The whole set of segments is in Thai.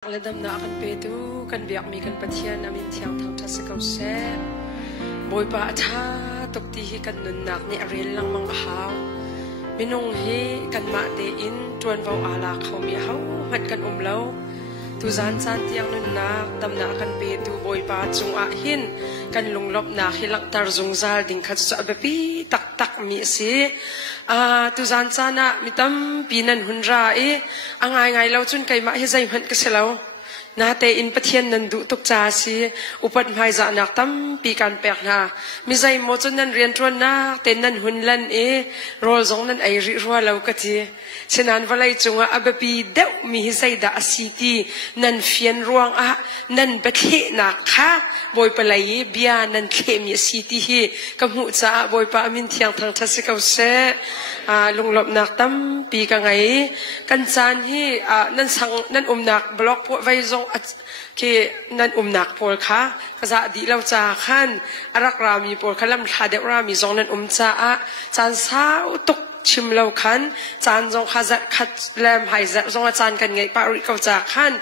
Ledam na akan petu kan biak mi kan patian amin tiang thang thas kau se boy pa atha tok ti hi kan nun nak ni arel lang mang haw minung hi kan ma te in tuan vau ala khau mi hau hat kan lo tu zan san tiang nun nak dam na akan petu boy pa chung a hin kan lunglop na hilak tar zung zal ding khat sa bepi tak tak mi si tu zan sana mitam pinan hunra e angai ngai lo chun kai ma hi zai man ka selo na te in pathian nan du tuk cha si upat mai za nak tam pi kan pek na mi zai mo chun nan rian tron na ten nan hun lan e rol zong nan ai ri ro lo ka ti sinan walai chunga abapi deu mi hi zai da asiti nan fian ruang a nan bethe na kha boy palai bia nan khe mi asiti hi ka mu cha boy pa amin thiang thang thasi ka se lunglop nak tam pi ka ngai kan chan hi nan sang nan nak block po vai zong ke nan nak pol kha kaza di lo cha khan arak rami pol khalam tha de rami zong nan cha a chan sa tuk chim lo khan chan zong khazat khat lam hai za zong a chan kan ngai pa ri ko cha khan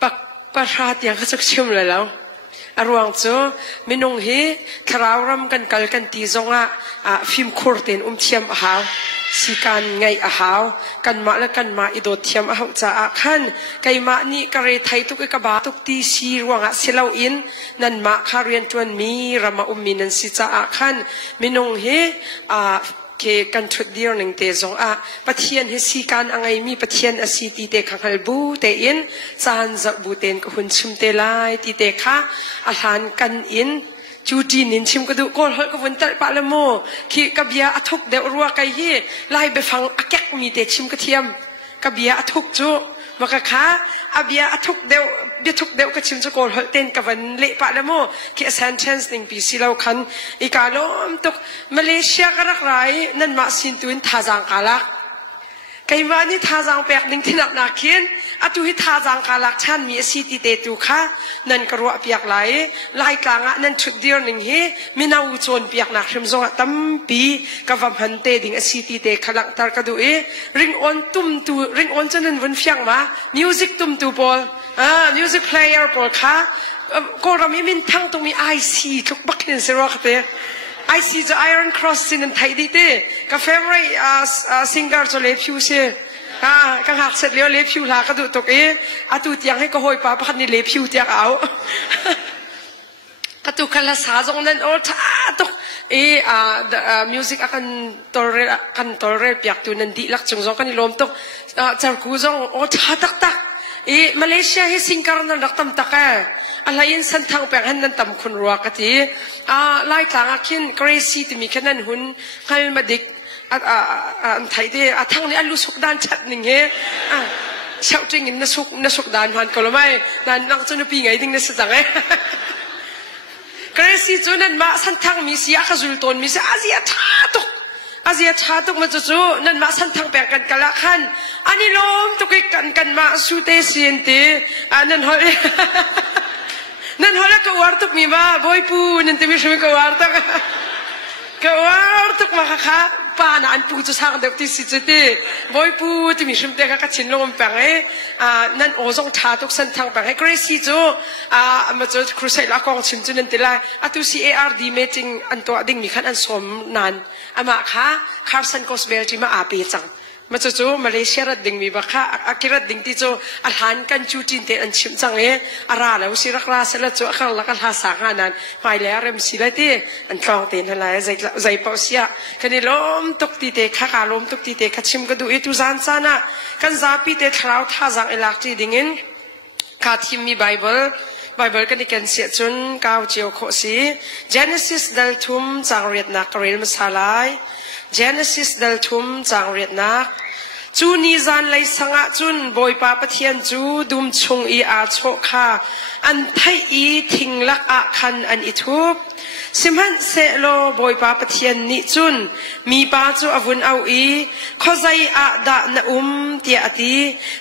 pak pa tha tiang kha chak chim la lo arwang chu minung hi tharawram kan kal kan ti zonga phim khurten thiam a haw sikan ngai a haw kan ma la kan ma ido thiam a haw cha a khan kai ma ni kare thai tu ka ba tuk ti si ruanga selo in nan ma kharian tuan mi rama minan si cha a khan minung hi ke kan thut dir ning te zong a pathian hi sikan angai mi pathian asiti te khangal bu te in chan za bu ten ko hun chim te lai ti te kha a han kan in chuti nin chim ko du kol hol ko vun tar pa la mo ki kabia athuk de ruwa kai hi lai be phang akek mi te chim ka thiam kabia athuk chu maka kha abia athuk deu bi thuk deu ka chim chu kol hol ten ka van le pa la mo ki sentence ning pi si lo khan ikalom tok Malaysia ka rak rai nan ma sin tuin thajang kala kai ma ni thajang pek ning thinak na khin atu hi thajang kala chan mi city te tu kha nan ka ro piak lai lai ka nga nan thut dir ning hi minau chon piak na khrim zonga tam pi ka vam han te ding a city te khalak tar ka du e ring on chanan vun fyang ma music tum tu pol music player pol kha ko rami min thang tu mi IC thuk bakin se ro khate I see the Iron Cross in and Thai dite ka favorite singer cho le phu se ka hak set le phu la ka du tok e atu tiang he ko hoi pa pakhat ni le phu tiak au ka tu kala sa jong nan all tha tok e music akan torre piak tu nan di lak chung jong kan lom tok char ku jong o tha tak tak e Malaysia hi singer nan raktam taka alayin san thang pek han nan tam khun ruwa kati lai tanga khin crazy ti mi khanan hun khal madik thai de athang ni alu suk dan chat ning he shouting in na suk dan han kolomai nan nang chunu pi ngai ding na sa jang crazy chunan ma san thang mi sia khazul ton mi sa Asia chatuk ma chu nan ma san thang pek kan kala khan ani lom tu kan ma su te sin te nan hol nan hola ka wartuk mi ma boy pu nan temi shumi ka wartuk ma kha pa na an pu chu sang de ti si chete boy pu temi shum te ka chin lom pang nan ozong tha tuk san thang pang crazy chu ma chu crusade la kong chim chu nan te lai atu CARD meeting an to ding mi khan an som nan ama kha Carson Cosbel ti ma ape chang machu Malaysia rat ding mi ba kha akirat ding ti chu alhan kan chu tin te an chim chang e ara lo sirak ra sala chu khang la ka ha sa hanan mai le rem silai ti an thlong ten hala zai pau sia kani lom tok ti te kha ka lom tok ti te kha chim ka du e tu zan sana kan za pi te thrau tha jang elak ti dingin kha thim mi Bible kan ikan sia chun kaw chiu kho si Genesis dal thum chang riat na karil masalai Genesis dal thum chang riat na chu ni zan lai sanga chun boy pa pathian chu dum chung I a cho kha an thai I thinglak a khan an I thup simhan se lo boy pa pathian ni chun mi pa chu avun au I khozai a da na ti ati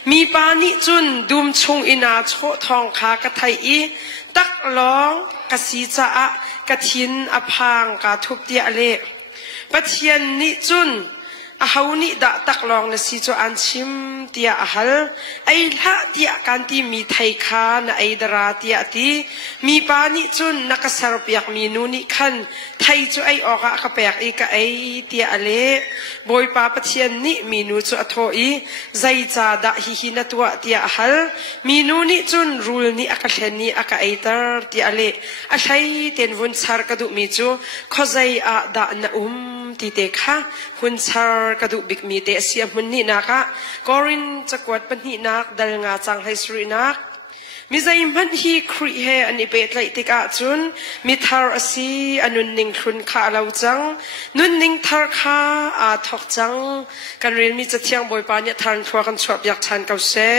mi pa ni chun dum chung ina cho thong kha ka thai I tak long ka si cha a ka thin a phang ka thup ti ale pathian ni chun ahawni da taklong na si jo anchim tia ahal ay la tia kanti mi thai kha na ay dara tia ti mi pani chun nakasarpiak mi nuni khan thai chu ay oka kapek i ka ay tia ale boy pa pathian ni mi nu chu atho i zai cha da hi hi na tua tia ahal mi nuni chun rule ni akathen ni aka ay tar tia ale a thai ten vun char ka du mi chu khozai a da na ti te kha hun char ka du big mi te siam mun ni na ka korin chakwat pan ni nak dal nga chang hai sri nak mi zai man hi khri he ani pet lai te ka chun mi thar asi anun ning khun kha lo chang nun ning thar kha a thok chang kan ril mi chathiang boy pa ni than thwa kan chop yak than kau se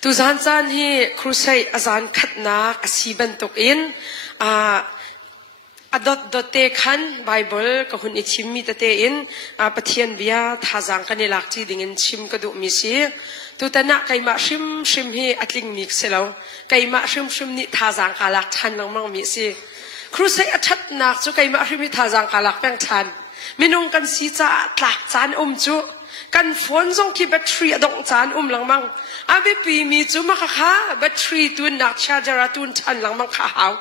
tu zan chan hi krusai azan khat nak asi ban tok in adot te khan Bible ka hun ichim mi te in pathian bia thazang kan lak chi dingin chim ka du mi si tu tana kaima shim shim hi atling mik selo kaima shim shim ni thazang ka lak than lang mang mi si krusai athat nak chu kaima shim hi thazang ka lak pang than minung kan si cha tlak chan chu kan phone zong ki battery adong chan lang mang abi pi mi chu ma kha battery tun nak charger tun chan lang mang kha haw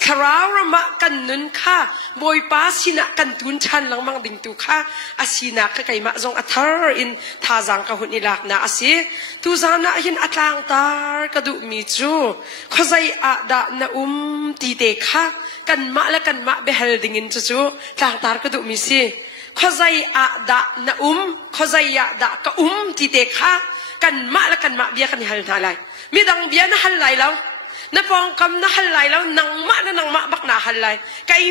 Karawama kan nun ka boy pa sina kan tun chan lang mang ding tu ka asina ka kay ma zong athar in thazang ka hun ilak na asi tu zana hin atlang tar ka du mi chu khozai a da na ti te kha kan ma behal ding in chu tlang tar ka du mi si khozai a da na khozai ya da ka ti te kha kan ma bia kan hal na lai mi dang bia na hal lai law na pong kam na halay law nang ma bak na halay kay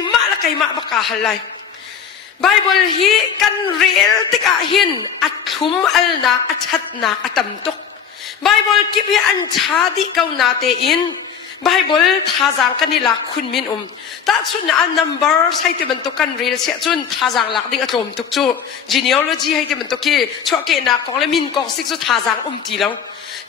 ma bak ka halay Bible hi kan real tika hin at humal na at hat na atamtok Bible kipi an chadi kaw nate in Bible thazang kanila kun min ta chun na number sai te ban to kan real sia chun thazang lak ding atlom tuk chu genealogy hai te ban to ki choke na kong le min kong sik chu thazang ti law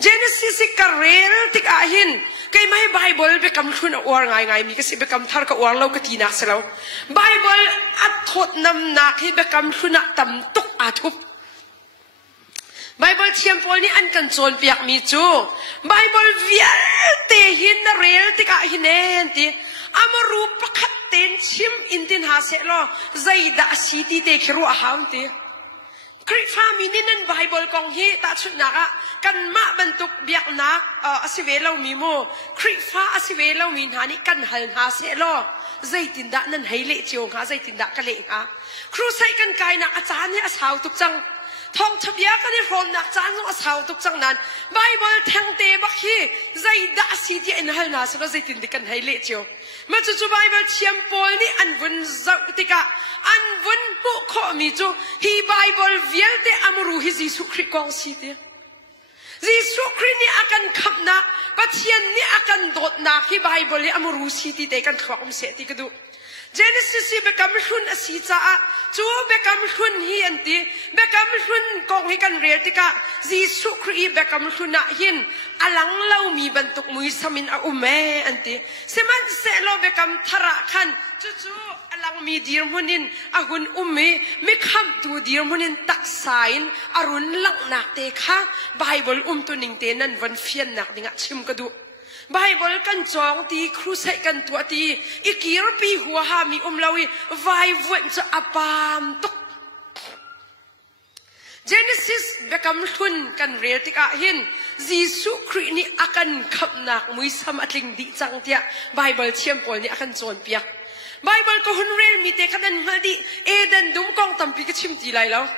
Genesis ka real tik ahin kay may Bible bekam khun or ngai mi kasi bekam thar ka or law ka tinak selaw Bible at thot nam na ki bekam khun tam tuk athup Bible thiampol ni an kan chon piak mi chu Bible vial te hin na real tik ahin en ti amaru pakhat ten chim intin ha se lo zaida city te khiru aham ti Krit family nan Bible kong hi ta chut na ka kan ma bantuk biak na asivelaw mi mo Krit fa asivelaw min hani kan hal na se lo zaitin da nan haile chiong ha zaitin da ka le ha crusade kan kai na achan hi asaw tuk chang thong thabia ka ni from nak chan no asaw tuk chang nan Bible thang te bak hi zaida si ti in hal na se lo zaitin di kan haile chiong ma chu Bible chiam pol ni an bun zau tika an bun pu kho mi chu hi Bible vialte amru hi Jesu Christ kong si te Jesu Christ ni akan khap na pathian ni akan dot na hi Bible ni amru si ti te kan khom se ti kadu Genesis si bekam hun asi cha chu bekam hun hi anti bekam hun kong hi kan real tika Jesu Christ bekam hun na hin alang law mi bantuk mui samin a anti seman se lo bekam thara khan chu alang mi dir munin ahun mi kham tu dir munin tak sain arun lang nak te kha Bible tu ning te nan van fian nak dinga chim kadu Bible kan chong ti crusade kan tu ti ikir pi huwa ha mi lawi vai vuan cha apam tuk Genesis bekam hun kan real tika hin Jesu Christ ni akan khap nak mui sam atling di chang tia Bible chiam pol ni akan chon piak Bible ko hun real mi te khadan ngaldi eden dum kong tampi ka chim ti lai law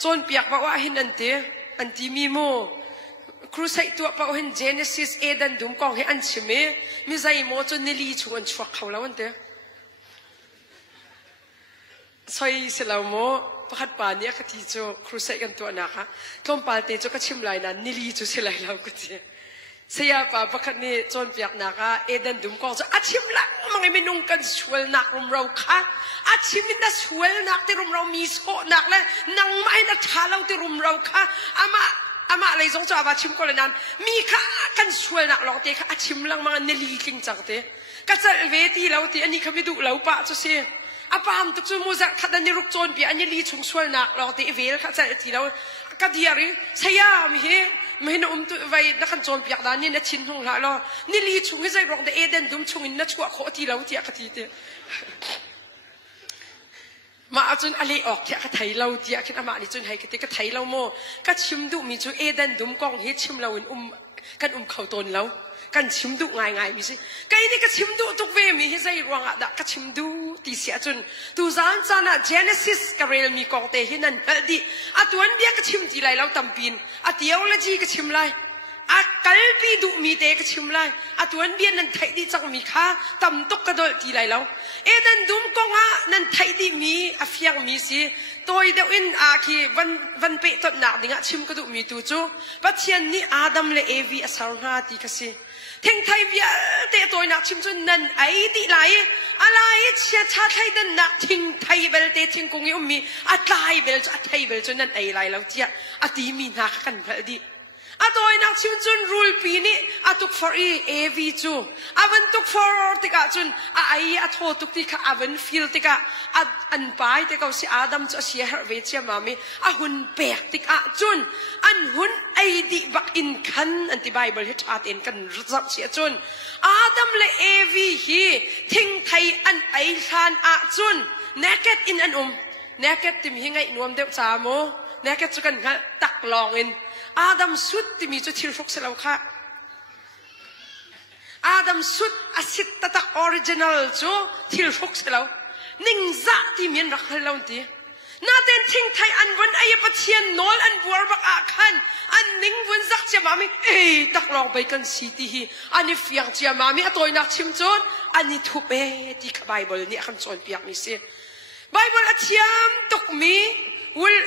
chon piak ba wa hin anti mi mo crusade tu pa hin Genesis eden dum kong he an chime mi zai mo chon nili chuan chhuak khawlaw ante soi selaw mo pakhat pa ni ka ti cho crusade kan tu na kha tlom pal te cho ka chim lai na nili chu silai law ku ti saya pa pakhat ni chon piak na ka eden dum kong cho achim la mangi minung kan sual nak rum raw kha achim na sual nak ti rum raw mi so nak la nang mai na thalaw ti rum raw kha ama lay zong cho aba chim ko le nan mi kha kan sual nak long te kha achim lang mga nili king chang te ka chal ve ti law ti ani khami du law pa cho se apam tuk chu muza khadan ni ruk chon pi ani li chung swal nak lo te vel kha cha ti lo ka diari sayam hi mehna tu vai na kan chon piak dan ni na chin hong la lo ni li chung hi zai rok de eden dum chung in na chua kho ti lo ti ka ti teมาจุนอะไรออกที่กระไทยเราเดียคิดอามาดิจุนให้กระไทยเราโมก็ชิมดุมีจุเอเดนดุมกองเฮชิมเรากันเขาตนเรากันชิมดุง่ายมีสิก็อันนี้ก็ชิมดุทุกเวมีให้ใจรวงอ่ะก็ชิมดุตีเสียจุนตูจานจานะ Genesis กับเรลมีกองเตหินันดีอ่ะตัวนั้นเบียก็ชิมทีไรเราตำปีนอ่ะเดียวละจีก็ชิมไรอ่ะกัลปีดุมีเตก็ชิมไรอ่ะตัวนั้นเบียนั่นไทยดีจังมีค่าตำตุกกระโดดทีไรเราเอเดนดุมกองอ่ะนั่นไทยดีมีอ่ะเฟียงมีสิตัวเดียวอินอาคีวันเปต้นหนักดิ่งอ่ะชิมกระดูมีตัวจูปัจจัยนี้อาดัมและเอวีอ่ะสารหาตีกันสิเทงไทยเบียเตะตัวหนักชิมจนนั่นไอ้ดีไรอะไรเชียชาไทยนั่นหนักทิ้งไทยเบลเตะทิ้งกงยุมีอ่ะไทยเบลจะไทยเบลจนนั่นไอ้ไรเราเจียอ่ะตีมีหนักกันพอดีอะตัวนักชิมจุนรูลปีนี้อะตุกฟอร์เอวีจูอะวันตุกฟอร์ติกาจุนอะไออะโทตุกติกาอะวันฟิลติกาอะอันไปติกาสิอาดัมจะเสียเวทีมามีอะหุ่นเปียกติกาจุนอันหุ่นไอดิบักอินคันอันที่ไบเบิลฮิตอาตินกันรักเสียจุนอาดัมเลเอวีฮีทิ้งไทยอันไอชานอะจุนเนเกตอินอันเนเกตติมหิงไงนวมเดวจาโมเนเกตจุกันตักลองอินอาดัมสุดที่มีจุดที่ฟุกเสลาค่ะอาดัมสุดอาศิตตักออริจินัลจูที่ฟุกเสลานิ่งจะที่มีนรักให้เราตีน่าเต้นทิ้งไทยอันวันไอ้ปะเทียนนอลอันบัวบักอาคันอันนิ่งวันสักเจ้ามามีตักลองไปกันสีที่อันนี้เฟียงเจ้ามามีอัตัวนักชิมจูนอันนี้ทุบที่ไบเบิลนี่ขันจวนเปียกมีสิไบเบิลอาเทียมตุกมีวิล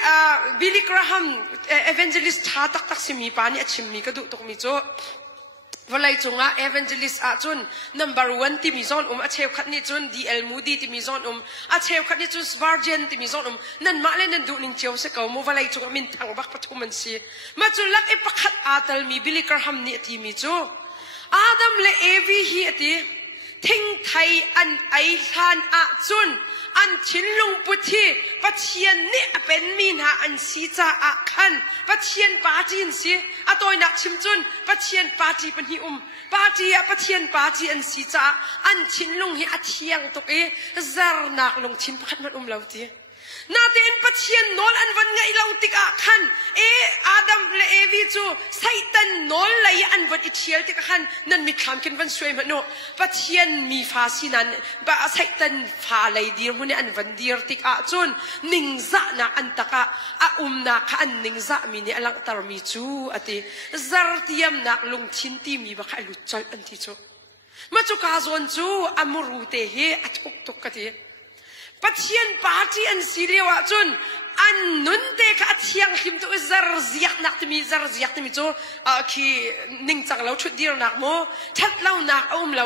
บิลลี่กราฮัมเอเวนเจลิสต์ท่าตักสิมีปานี่ชิมมีก็ดูตกมีโจวันไรจงอ่ะเอเวนเจลิสต์อาจุน number 1ที่มีซอนอาเชฟขัดนี่จุนดีเอลมูดีที่มีซอนอาเชฟขัดนี่จุนสวาร์เจนที่มีซอนนั่นมาเล่นนั่นดูนิ่งเจียวเสกเอาวันไรจงมินทางบักปฐุมันสีมาจุนลักเอปักขัดอาตัลมีบิลลี่กราฮัมนี่ที่มีโจอาดัมเลเอวีฮีที่ทิ้งไทยอันไอชานอาจุนอันชินลุงพุทธิปัจเจียนนี่เป็นมีนาอันสีจ่าอาคันปัจเจียนปาจีนสิอะตัวนักชิมจุนปัจเจียนปาจีเป็นหิปาจีอะปัจเจียนปาจีอันสีจ่าอันชินลุงฮิอาเทียงตุกซาร์นักลงชินพัดมันเหล่าทีนาเตนปัจเจียนนอลอันวันไงเหล่าติกอาคันอาดัมและเอวีจูไซตันนอลเลยอันวันอิเชียลติกอาคันนั่นมีคำกันวันสวยมันโนปัจเจียนมีฟาสินันบะไซตันฟาเลยดีมันอันวันดีร์ติกอาจุนนิงซะนะอันตะกะอานาคอันนิงซะมีเนี่ยอลังตารมีจูอติซาร์ติยมนักลงชินตีมีบักลุจจัลอันที่จูมาจูกาซอนจูอามูรูเตเฮอัตุกตุกกะทีปัจเจียนปาจีอันสีเลียวจุนอันนุนเตกอัดเชียงขิมตัวซาร์ซิยักนักที่มีซาร์ซิยักที่มีจูคีนิ่งจังเราชุดเดียวนักโมชัดเราหนักอุ้มเรา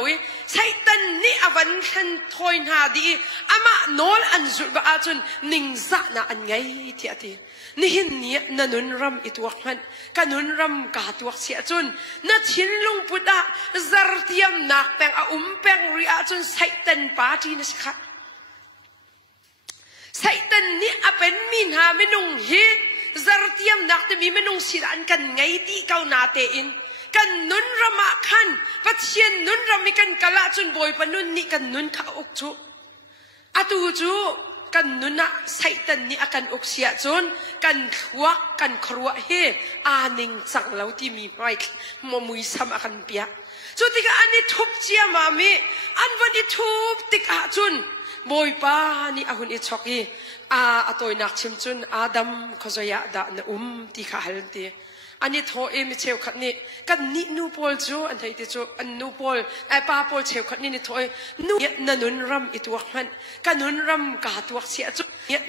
ใช้ตันนี่อวันขันทอยนาดีอามาโนลอันจุดบ้าจุนนิ่งซะนะอันไงที่อดีนี่เห็นนี่นันุนรำอิตัวมันกันนุนรำกาตัวเสียจุนนัดชินลุงพุทธะซาร์เทียมนักแปงแปงริอาจุนใช้ตันปาจีนสิคะไซตันนี่เป็นมินหาไม่นุ่งฮิซาร์เทียมนักแต่มีไม่นุ่งสิรันกันไงที่เขานาเตอินกันนุนรำคันปัจเจียนนุนรำมีกันกะละจุนบอยปนุนนี่กันนุนข้าอกจูอาตูจูกันนุนนะไซตันนี่อากันอกเสียจุนกันขวกกันครัวเฮอานิงจังเราที่มีไม้มมุยซ้ำอากันเปียจุดที่กันอันนี้ทุบเจียมามีอันวันนี้ทุบติกอาจุนบอยป้านี่อาหุนอิชอกีตัวนักชิมจุนอาดัมขจายดานที่ข้าหันตีอันนี้โทเอมิเชลขัดนี่กันนี่นูโพลจูอันไหนที่จูอันนูโพลป้าโพลเชลขัดนี่นี่โทนูนันุนรำอิตัวมันกันนุนรำกาตัวเสียจู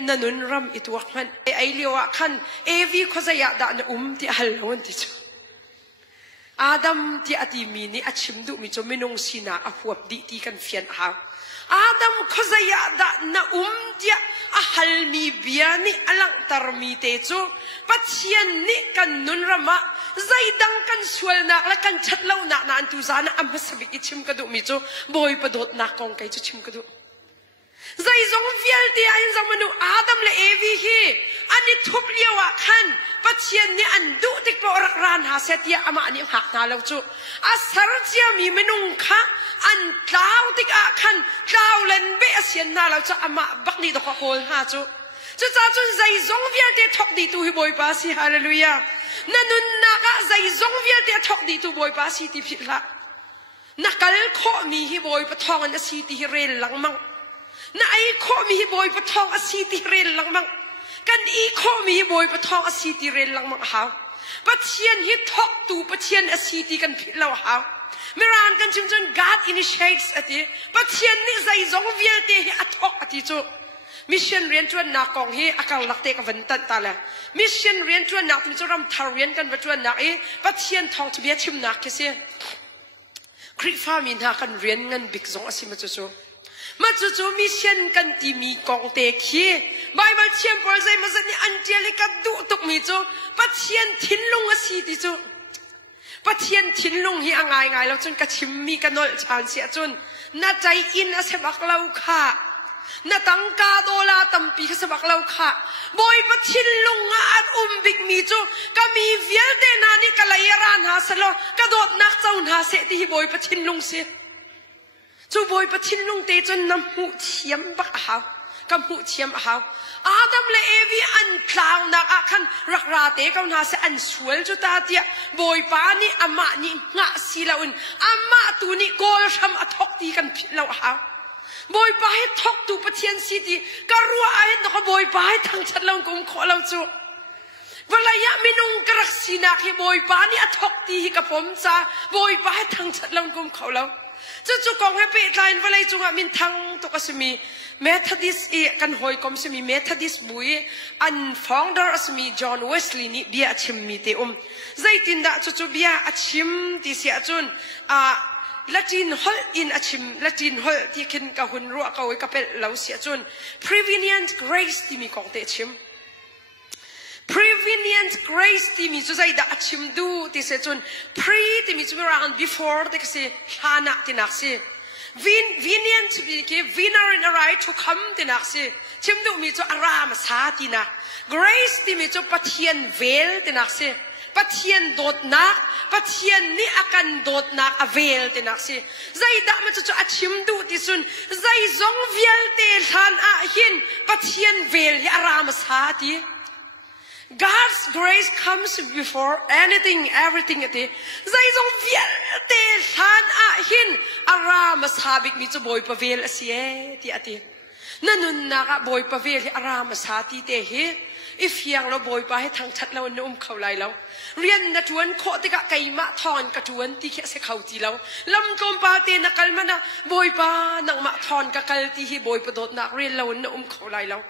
นันุนรำอิตัวมันไอเลียวขันเอวีขจายดานที่หันลวนที่จูอาดัมที่อดีมีนี่อาชิมดูมีจูไม่นงสินาอาหัวดีที่กันเฟียนหาอาดัมขจายดานที่อาฮัลมีเบียนี่อลังตารมีเตจูปัจเจียนนี่กันนุนรำใจดังกันสวลนักและกันชัดเล่านักนันตุจานะอัมพสบิกิชิมกระดูมิจูบอยประดดนักกองไก่จูชิมกระดู zai zong vial ti ain zong manu Adam le Evi hi ani thup liawa khan pathian ni an du tik po rak ran ha setia ama ani hak na lo chu asar chia mi menung kha an tlau tik a khan tlau len be asian na lo chu ama bakni do ko hol ha chu chu cha chun zai zong vial te thok di tu hi boy pa si hallelujah nanun na ka zai zong vial te thok di tu boy pa si ti phitla nakal kho mi hi boy pa thong an si ti hi rel lang mang na ai kho mi hi boy pa thong a si ti rel lang mang kan I kho mi hi boy pa thong a si ti rel lang mang ha pathian hi thok tu pathian a si ti kan phit lo ha miran kan chim chun God initiates ati pathian ni zai zong vial te hi athok ati chu mission rian chuan na kong hi akal lakte ka van tat ta la mission rian chuan na tin chu ram thar rian kan va chuan na e pathian thong chbia chim na ke se kri fa min ha kan rian ngan big zong asima chu chu ma chu chu mission kan ti mi kong te khi bible chiam por zai ma zani angelica du tuk mi chu pathian thinlung a si ti chu pathian thinlung hi angai ngai lo chun ka chim mi ka nol chan sia chun na chai in a se bak lau kha na tangka dola tampi ka se bak lau kha boy pathin lung at big mi chu kami vial te na ni kalayaran ha salo ka dot nak chaun ha se ti boy pathin lung se chu boy pathin lung te chun nam hu chiam bak ha kam hu chiam ha Adam le Evi an tlau nak akan rak ra te kaun ha se an sual chu ta tia boy pa ni ama ni nga silaun ama tu ni kol sham athok ti kan philo ha boy pa he thok tu pathian city karua ai no boy pa he thang chat long kum kho lo chu wala ya minung karak sina ki boy pa ni athok ti hi ka pom cha boy pa he thang chat long kum kho lo chu chu kong he pe line wala chunga min thang to kasmi Methodist e kan hoi kom semi Methodist bui an founder asmi John Wesley ni bia achim mi te zaitin da chu chu bia achim ti sia chun a Latin hol in achim Latin hol ti kin ka hun ru ka oi ka pel lo sia chun prevenient grace ti mi kong te chim prevenient grace ti mi chu zai da achim du ti se chun pre ti mi chu around before te se hana ti nak se Vinient to be winner in a right to come to Naxi. Tim do me to Aram Satina. Grace to me to Patian veil to Naxi. Patian dot nak, Patian ni akan dot nak a veil to Naxi. Zai damat to Achim do this soon. Zai zong veil te han a hin, Patian veil, Aram Sati. God's grace comes before anything, everything. Zai zong viel te han a hin ara masabik mi to boy pavel asie ti ati. Nanun na ka boy pavel ara masati te he. If yang lo boy pa he thang chat lo no khaulai lo. Rian na tuan kho te ka kai ma thon ka tuan ti khe se khau ti lo. Lam kom pa te na kalmana boy pa nang ma thon ka kal ti hi boy pa dot na rian lo no khaulai lo.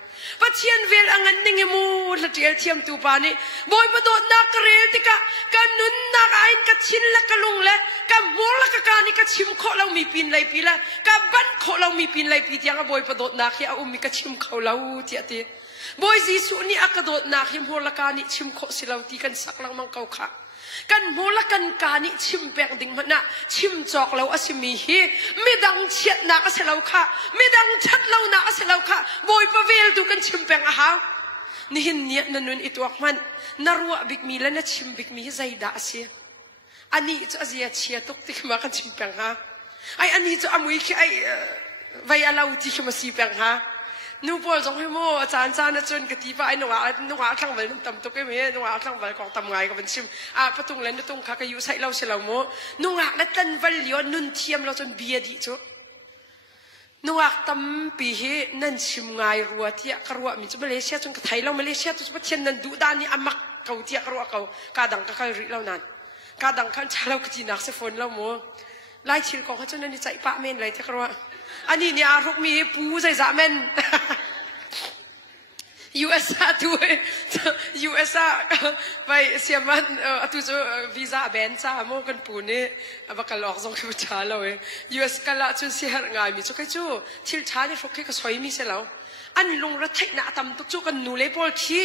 Pathian vel angan ninge mu la tiel thiam tu pa ni boy pa dot na krel ti ka kanun na kain ka chin la kalung le ka mor la ka ni ka chim kho lo mi pin lai pi la ka ban kho lo mi pin lai pi tiang boy pa dot na khi a mi ka chim kho lo ti ati boy jisu ni akadot na khi mor la ka ni chim kho silau ti kan sak lang mang kau kha kan mola kan ka ni chim pek ding mana chim chok lo asimi hi midang chiat na ka selau kha midang chat lo na ka selau kha boy pa vel tu kan chim pek a ha ni hin ni nanun ituak man narwa big mi la na chim big mi zaida asi ani chu azia chia tok tik ma kan chim pek ha ai ani chu amui ki ai vai alau ti ki ma si pek ha nu bol jong he mo chan chan na chun ka ti ba ai nuwa thlang vel tam to ke me nuwa thlang vel kong tam ngai ka ban sim a patung len tung kha ka yu sai lo se lo mo nuwa na tan val yo nun thiam lo chun bia di chu nuwa tam pi he nan sim ngai ruwa ti ka ruwa mi chu Malaysia chun ka thai lo Malaysia tu chu chen nan du da ni amak kau ti ka ruwa kau ka dang ka ri lo nan ka dang khan cha lo ka ji nak se phone lo mo lai chil ko kha chun ni chai pa men lai ti ka ruwa ani ni a ruk mi pu zai za men USA tu USA vai siaman atu zo visa ben cha mo kan pu ne abakalok zong ki cha lo e US kala chu si har ngai mi chu kai chu thil cha ni fok ka soi mi se lo an lung ra thai na tam tuk chu kan nu le pol khi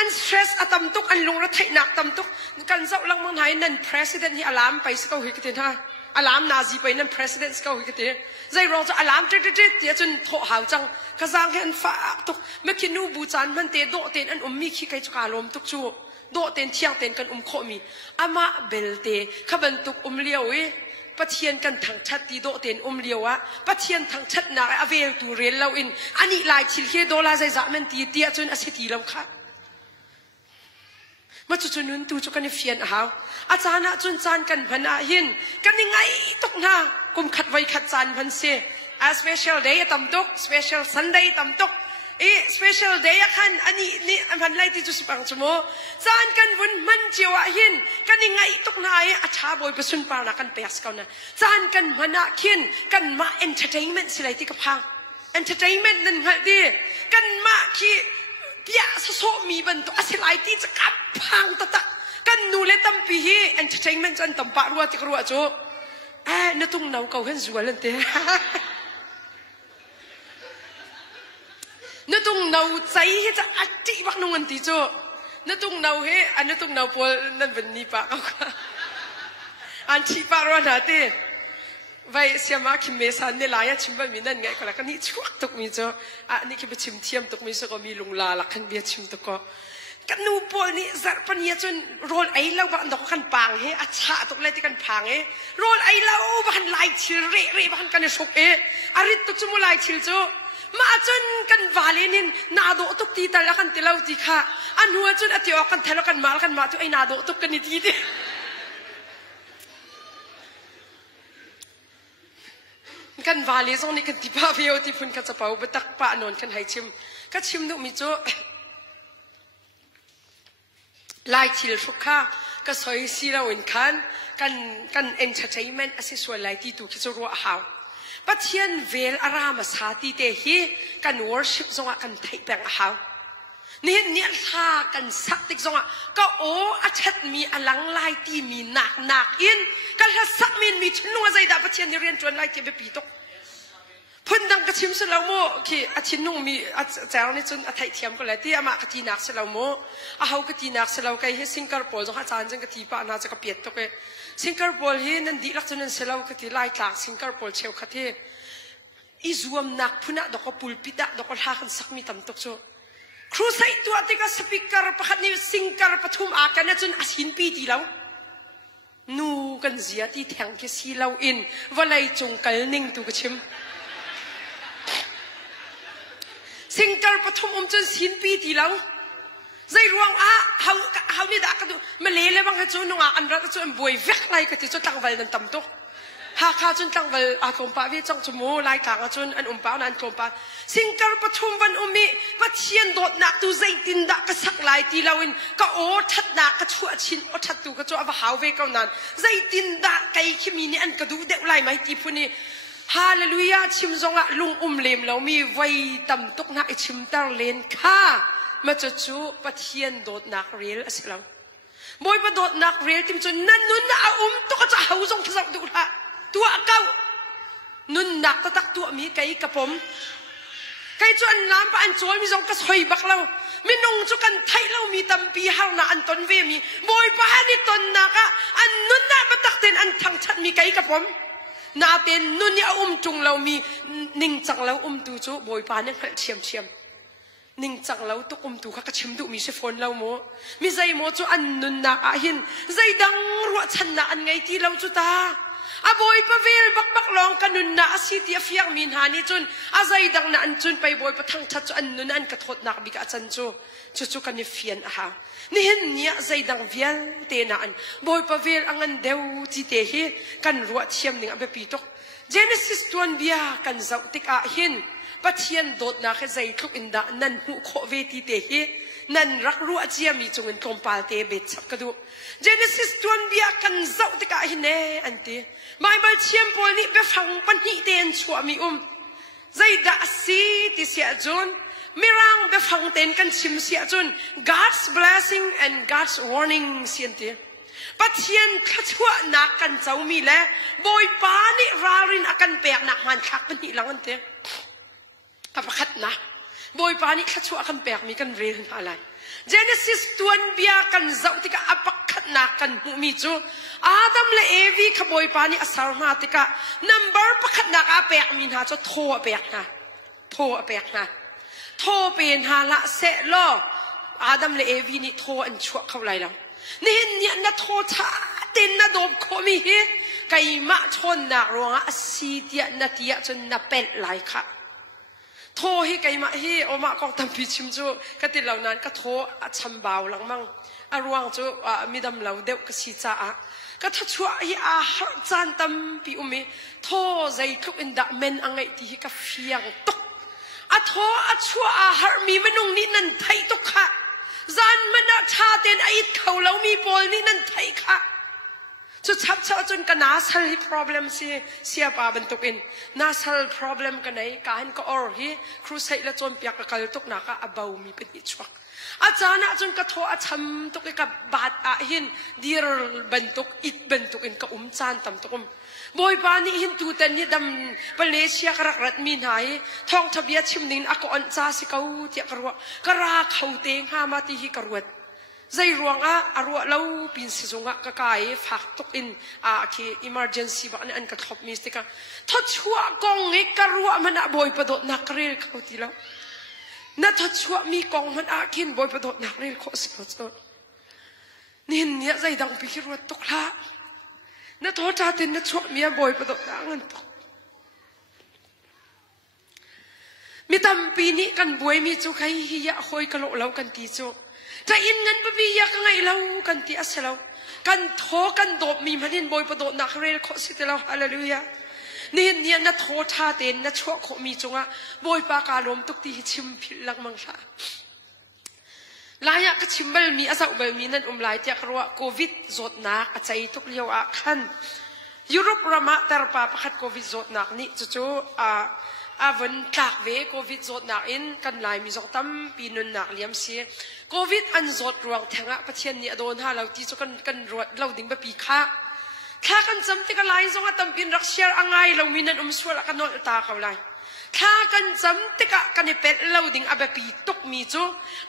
an stress atam tuk an lung ra thai na tam tuk kan zau lang mang hai nan president hi alam pai se ko hi kitin ha alam nazi pa inan presidents ka hukite zai ro alam tre tia chun tho hau chang ka sang hen fa tok me kinu bu chan man te do ten an ummi khi kai chu ka lom tuk chu do ten thiang ten kan kho mi ama belte khaban tuk liao e pathian kan thang chat ti do ten liawa pathian thang chat na avel tu rel lo in ani lai thil he do la zai za men ti tia chun aseti lo khaมาจุนนุนตูจุกันเฟียนหาวอาจารย์จุนจานกันพันอาหินกันยังไงตกหน้ากุมขัดไว้ขัดจานพันเสีย special day ตำตก special Sunday ตำตกspecial day ขันอันนี้นี่พันไล่ที่จุสิบังจโมจานกันวุ่นมันเจียวอาหินกันยังไงตกหน้าอาชาบอยประสุนปานากันเปียสกันนะจานกันพันอาขินกันมา entertainment สิไรที่กับพัง entertainment นั่นไงดีกันมาขี้เปียสโซมีบรรทุกสิไรที่จะกับพังตะกันนูเลตัมปีฮี entertainment จันตัมปะรัวติกรัวโจนตุงเนาเก่าเห็นสวยเลยเต้นตุงเนาใจจะอัดจีบักนุ่งอันติโจนตุงเนาเฮอันนตุงเนาพอนั่นเป็นนิปะเขาอันชีปะรัวนาเต้ไว้เสียมาคิมเมสันเนี่ยลายชิมบะมีนั่นไงก็แล้วกันนี่ชัวตกมีโจอันนี้คิดว่าชิมเทียมตกมีสก็มีลุงลาลักขันเบียชิมตกก็กันนูปอนี่จัดปัญญาจนโรลไอเล่าบ้านดอกขันปางเฮอาชาตกเลยที่กันพังเฮโรลไอเล่าบ้านลายชิลเร่บ้านกันเนี่ยชกอาริตตุกจมูลายชิลโจมาจนกันวาเลนินนาโดตุกตีแต่ละกันตีเล่าตีค่ะอันหัวจนอติออกกันเทลกันมากันมาตัวไอนาโดตุกกันนี่ทีเดียกันวาเลซองนี่กันที่ป้าเพียวที่พุ่นกันจะเป่าบัตักป้านนกันให้ชิมก็ชิมนุมิโจลายทิลฟุกค่ะก็สวยสีเราเห็นกันเอนเตอร์เทนเมนต์อาศัยส่วนลายที่ถูกคิดรัวหาวปัจจัยเวลอารามสาธิตที่กันวอร์ชิปจงกันไทยแปลงหาวนี่เนี่ยท่ากันสักติจงก็โอ้อาชัดมีอลังลายที่มีหนักอินกันถ้าสักมีชนัวใจดาปัจจัยเรียนจนลายที่เป็นปีตกพุ่นดังกระชิมสลาวโมคืออาชินนุ่งมีอาจารย์นี่จนอาไทยเทียมก็เลยที่อามากระตีนักสลาวโมอาเขากระตีนักสลาวใครให้สิงคโปร์จงอาจารย์จังกระตีป้าน่าจะกระเปียดตกเลยสิงคโปร์เฮนั่นดีลักษณะสลาวกระตีไล่ตากสิงคโปร์เชียวกระตีอีรวมนักพุ่นดอกปุลปิดดอกหากันสักมีตำตกโจครูใส่ตัวที่ก็สปีกเกอร์ประคันนี้สิงคโปร์ปฐุมอากันนั่นจนอาชินปีดีแล้วนูกันเสียที่แทงแค่สีเหลาอินว่าไรจงกัลนิ่งตัวกระชิมสิงคโปร์ปฐุมจนสินปีดีแล้วใจรวงเขานี่ด่ากันดูมาเล่บางคนน้องอันรักจนบวยเวกไล่กันที่จนตั้งวันนั้นต่ำตกหากเขาจนตั้งวันอากงป้าวิจังจมูกไล่กลางจนอันป้านั้นกงป้าสิงคโปร์ปฐุมวันมีวัดเชียนโดดหนักดูใจตินด่าก็สักไล่ตีเราอินก็โอ้ทัดหนักก็ชั่วชินโอ้ทัดตูก็ชั่วว่าหาวเวกเอานั้นใจตินด่าไก่ขี้มีนี่อันก็ดูเด็กไล่ไม่ตีพูนี่ฮาเลลูยาชิมจงอะลุงเลมเรามีไว้ตำตกนักชิมตาเลนค่ามาจะจูปะเทียนโดดนักเรียลสิเราบอยปะโดดนักเรียลทิมจนนั่นนุนน่ะตกจะหาวจงทศดูละตัวเก่านุนนักตะตักตัวมีไก่กระผมไก่จวนน้ำปะอันจอยมีจงกระสอยบักเราไม่นงจุกันไทยเรามีตำปีห้าวน่ะอันตนเวมีบอยปะฮันนี่ตนนักอันนุนน่ะปะตักเต็นอันทั้งชัดมีไก่กระผมนาเป็นนุ่นยาจุงเรามีนิ่งจังเราตูจูบอยปานี่เขาเชียมนิ่งจังเราตุกตูเขาก็ชิมดูมีเชฟอนเราโมมีใจโมจูอันนุนนักหินใจดังรัวชันนาอันไงที่เราจุตาอาบอยปะเวลบักลองกันนุนนาสิที่เฟียงมินหานี่จุนอาใจดังนาอันจุนไปบอยปะทั้งชัดจูอันนุนอันกระทดนักบิกอาจันจูกันนี่เฟียนอาหานี่เห็นเนี่ยใจดังเวียนเตนาอันบอยปะเวลอังอันเดวจีเตฮีกันรัวเทียมหนึ่งอันเป็นปีตกเจเนซิสตัวนี้กันเจ้าติกอาหินปัจเจียนโดดนักใจทุกอินดานันหูโคเวทีเตฮีนันรักรัวเจียมีจงเงินคอมพาเตเบ็ดสับกระดูเจเนซิสตัวนี้กันเจ้าติกอาหินเนอันตีไม่บัลเชียมปอนี่ไปฟังปัญหาเดินชัวมีใจด่าสีที่เสียจนมิรังไปฟังเต้นกันชิมเสียจน God's blessing and God's warning เสียนตีปัจเจียนขัดชัวนักกันเจ้ามีแล้วบอยปานี่รารินอากันแปลกหนักมันขักเป็นหิลังอันเตะกับขัดนะบอยปานี่ขัดชัวกันแปลกมีกันเรียนอะไร Genesis ตัวนี้กันเจ้าที่กับอัปขัด นักกันมีจูอาดัมและเอวีขบอยปานี่อาสาหาติกะนัมเบอร์ประคัดนักอาเปกมีหาจะโทเปกนะโทเปกนะโทเป็นหาละเสลออาดัมและเอวีนี่โทอันชั่วเขาไรแล้วนี่เนี่ยนัทโทชาเต็นนัดบขมีเฮไก่มาชนนักรวงอาศีเดียนัดเดียจนนับเป็นหลายค่ะโทให้ไก่มาเฮออกมากองทำพิชิมจูกติเหล่านั้นก็โทชัมบาวหลังมั่งอารวงจูมีดำเหล่าเด็กก็สีจ้าก็ถ้าชัวให้อาหารจานตั้มปีอุมีโทใจทุกอินดาเมนอังไงที่ก็เฟียงตกโทชัวอาหารมีมันงนี่นั่นไทยตกค่ะจานมันชาเต็นไอ้เขาเรามีบอลนี่นั่นไทยค่ะจุดชับเช้าจนกันน่าสัลล์ problem เสียป่าบรรทุกอินน่าสัลล์ problem กันไหนการก็อร์ฮีครูใส่ละจนเปียกกัลตุกนักอาบ่าวมีเป็นอิจฉาอาจารย์จนกระทออาชัมตุกกับบาดหินดีร์บรรทุกอิดบรรทุกอินกับจานตำตุกบอยปานี่หินตูเต็นนี่ดำมาเลเซียกระรัดมีนายทองทะเบียนชิมนินอักอันซาสิเขาเทียกรัวกระราเขาเตงหามาที่ฮิกรัวใจรวงอรัวเล่าปินสิจงกะกายฝากตุกอินที่ emergency บ้านอันกระทบมิสติกะทัดชัวกองเอกรัวมันบอยประดนักเรียนเขาทีแล้วนัทชัวมีกองมันกินบอยประดนักเรียนเขาสิบตัวนี่เนี่ยใจดังพิคิรัวตกละนัทจ่าเต็นนัทชัวมีบอยประดนักเงินตกมีตำปีนี้กันบวยมีจูใครฮิยะคอยกะโลเล่ากันตีจูจะอินเงินปบียากไงเล่ากันที่อัศเรากันโทกันโดบมีมันนินบอยประโดนักเรียนขอสิทธิ์เราฮาเลลูยานี่เนี่ยนัทโทชาเต็นนัทชั่วขมีจงอ่ะบอยปากาลมตุกตีชิมพิลักมังชาลายก็ชิมบัลมีอาศัยบัลมีนั่นลายเจ้ากรัวโควิดจดนักอาศัยทุกเลี้ยวขันยุโรปรามาแต่ปาประคัดโควิดจดนักนี่จู่วันตักเวโควิดจดนักอินกันลายมีจงตั้มปีนุนนักเลี้ยมเสียโควิดอันจดรวงแทงอ่ะประเทศนี้โดนฮะเราที่จะกันรวดเราดิ่งไปปีข้ากันจำที่กันลายจงอ่ะตั้มปีนรักเชียร์อ่างไงเรามีนั่นสวดกันนอนตาเขาลายกันจำที่กันเป็ดเราดิ่งอาแบบปีตกมีจู